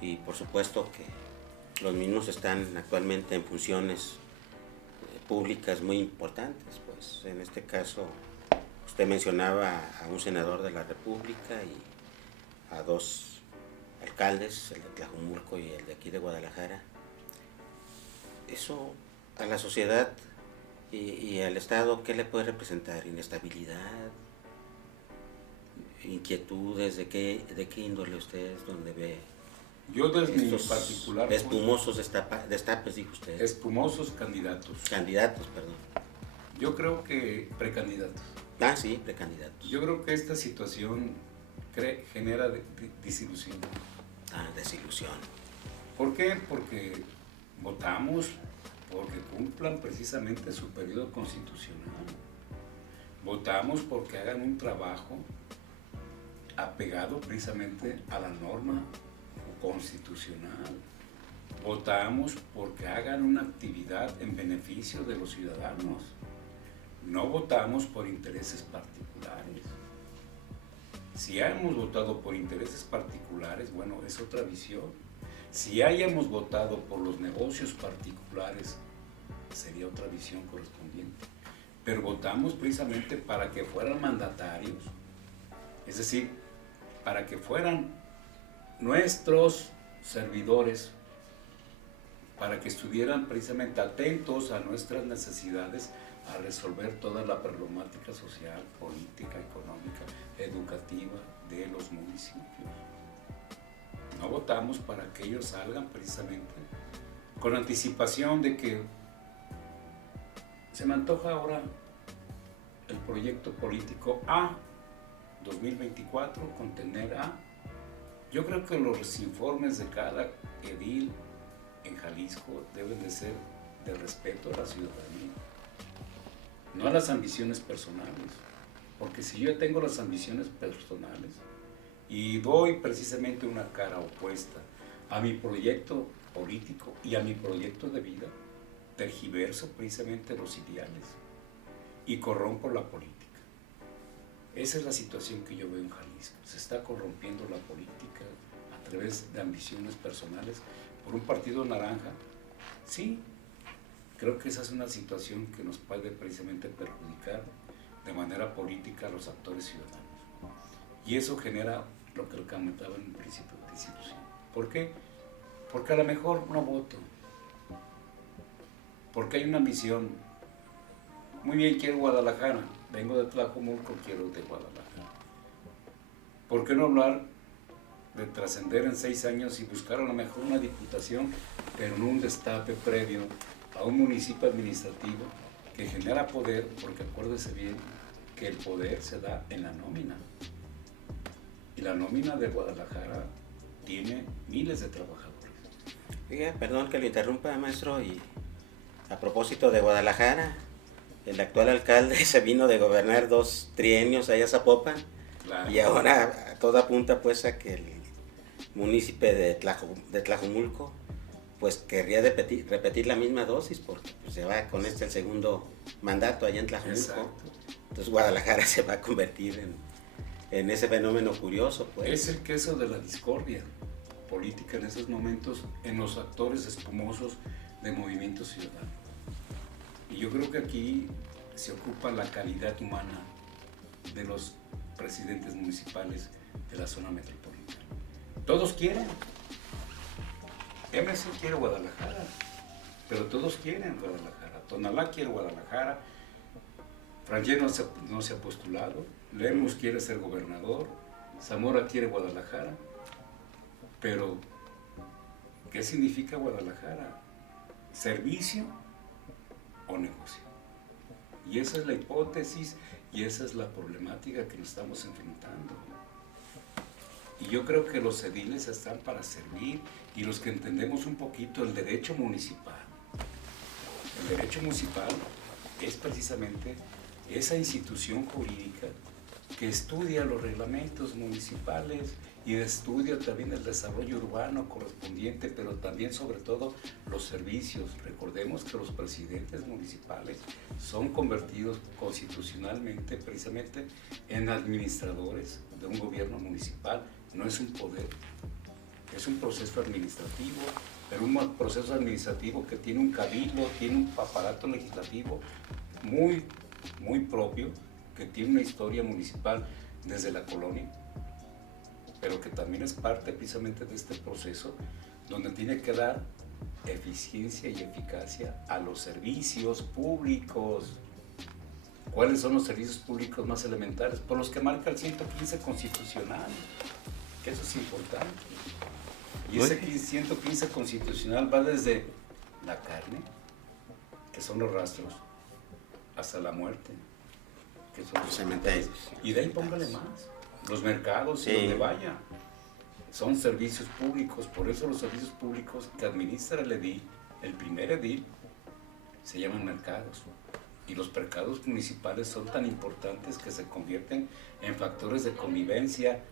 y por supuesto que los mismos están actualmente en funciones públicas muy importantes, pues en este caso usted mencionaba a un senador de la República y a dos alcaldes, el de Tlajumulco y el de aquí de Guadalajara. Eso a la sociedad y al Estado, ¿qué le puede representar? ¿Inestabilidad? ¿Inquietudes? ¿De qué índole usted es donde ve? Yo desde mi estos particular... espumosos destapes, dijo usted. Espumosos candidatos. Candidatos, perdón. Yo creo que precandidatos. Ah, sí, precandidatos. Yo creo que esta situación genera desilusión. Ah, desilusión. ¿Por qué? Porque votamos porque cumplan precisamente su periodo constitucional. Votamos porque hagan un trabajo apegado precisamente a la norma constitucional. Votamos porque hagan una actividad en beneficio de los ciudadanos. No votamos por intereses particulares. Si hayamos votado por intereses particulares, bueno, es otra visión. Si hayamos votado por los negocios particulares, sería otra visión correspondiente. Pero votamos precisamente para que fueran mandatarios, es decir, para que fueran nuestros servidores, para que estuvieran precisamente atentos a nuestras necesidades, a resolver toda la problemática social, política, económica, educativa de los municipios. No votamos para que ellos salgan precisamente con anticipación de que se me antoja ahora el proyecto político A 2024 contener A. Yo creo que los informes de cada edil en Jalisco deben de ser de respeto a la ciudadanía, no a las ambiciones personales, porque si yo tengo las ambiciones personales y doy precisamente una cara opuesta a mi proyecto político y a mi proyecto de vida, tergiverso precisamente los ideales y corrompo la política. Esa es la situación que yo veo en Jalisco. Se está corrompiendo la política a través de ambiciones personales por un partido naranja. Sí, creo que esa es una situación que nos puede precisamente perjudicar de manera política a los actores ciudadanos. Y eso genera lo que comentaba en un principio, desilusión. ¿Por qué? Porque a lo mejor no voto. Porque hay una misión. Muy bien, quiero Guadalajara. Vengo de Tlajomulco, quiero de Guadalajara. ¿Por qué no hablar de trascender en 6 años y buscar a lo mejor una diputación, pero no un destape previo a un municipio administrativo que genera poder? Porque acuérdese bien que el poder se da en la nómina. Y la nómina de Guadalajara tiene miles de trabajadores. Oiga, perdón que lo interrumpa, maestro, y a propósito de Guadalajara, el actual alcalde se vino de gobernar 2 trienios allá a Zapopan, Claro. y ahora todo apunta pues a que el municipio de Tlajomulco pues querría repetir la misma dosis, porque pues, se va con el segundo mandato allá en Tlajomulco. Exacto. Entonces Guadalajara se va a convertir en ese fenómeno curioso, pues. Es el queso de la discordia política en esos momentos, en los actores espumosos de Movimiento Ciudadano. Y yo creo que aquí se ocupa la calidad humana de los presidentes municipales de la zona metropolitana. Todos quieren. MC quiere Guadalajara, pero todos quieren Guadalajara. Tonalá quiere Guadalajara, Frangé no se ha postulado, Lemus quiere ser gobernador, Zamora quiere Guadalajara, pero ¿qué significa Guadalajara? ¿Servicio o negocio? Y esa es la hipótesis y esa es la problemática que nos estamos enfrentando. Y yo creo que los ediles están para servir, y los que entendemos un poquito el derecho municipal. El derecho municipal es precisamente esa institución jurídica que estudia los reglamentos municipales y estudia también el desarrollo urbano correspondiente, pero también sobre todo los servicios. Recordemos que los presidentes municipales son convertidos constitucionalmente precisamente en administradores de un gobierno municipal. No es un poder, es un proceso administrativo, pero un proceso administrativo que tiene un cabildo, tiene un aparato legislativo muy, muy propio, que tiene una historia municipal desde la colonia, pero que también es parte precisamente de este proceso donde tiene que dar eficiencia y eficacia a los servicios públicos. ¿Cuáles son los servicios públicos más elementales? Por los que marca el 115 constitucional, que eso es importante. Y ese 115 constitucional va desde la carne, que son los rastros, hasta la muerte, que son los cementerios. Y de ahí póngale más. Los mercados y donde vaya. Son servicios públicos. Por eso los servicios públicos que administra el edil, el primer edil, se llaman mercados. Y los mercados municipales son tan importantes que se convierten en factores de convivencia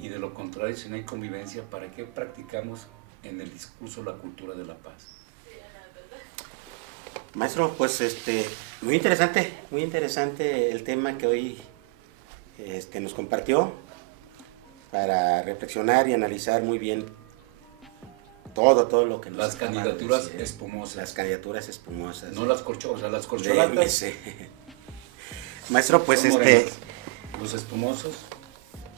Y de lo contrario, si no hay convivencia, ¿para qué practicamos en el discurso la cultura de la paz? Maestro, pues muy interesante el tema que hoy nos compartió para reflexionar y analizar muy bien todo lo que nos Las acaba de candidaturas decir. espumosas. Las candidaturas espumosas. No las corcholatas, las de corcholatas MC. Maestro, pues son morenas. Los espumosos.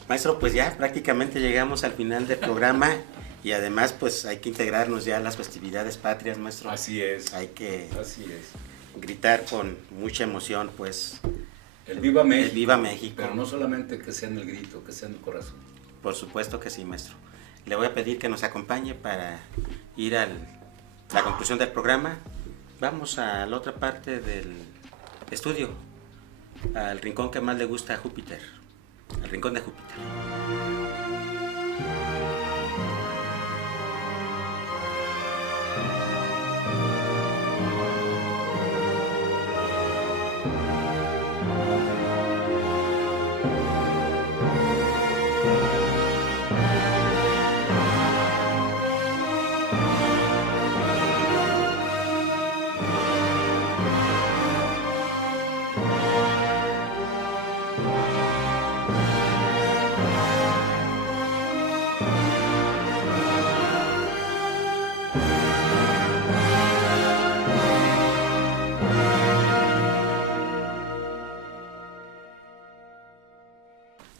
Maestro, pues ya prácticamente llegamos al final del programa y además pues hay que integrarnos ya a las festividades patrias, maestro. Así es. Hay que Así es. gritar con mucha emoción, pues. El Viva México. El Viva México. Pero no solamente que sea en el grito, que sea en el corazón. Por supuesto que sí, maestro. Le voy a pedir que nos acompañe para ir a la conclusión del programa. Vamos a la otra parte del estudio, al rincón que más le gusta a Júpiter, al rincón de Júpiter.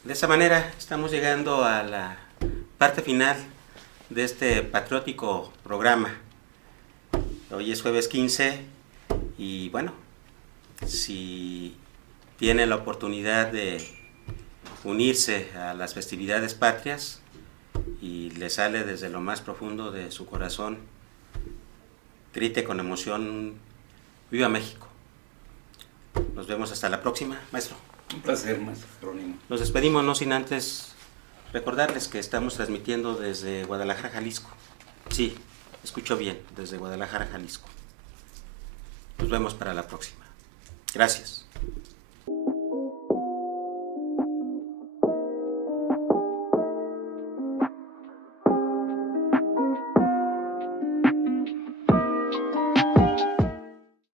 De esa manera estamos llegando a la parte final de este patriótico programa. Hoy es jueves 15 y bueno, si tiene la oportunidad de unirse a las festividades patrias y le sale desde lo más profundo de su corazón, grite con emoción, ¡Viva México! Nos vemos hasta la próxima, maestro. Un placer, maestro Jerónimo. Nos despedimos no sin antes recordarles que estamos transmitiendo desde Guadalajara, Jalisco. Sí, escuchó bien, desde Guadalajara, Jalisco. Nos vemos para la próxima. Gracias.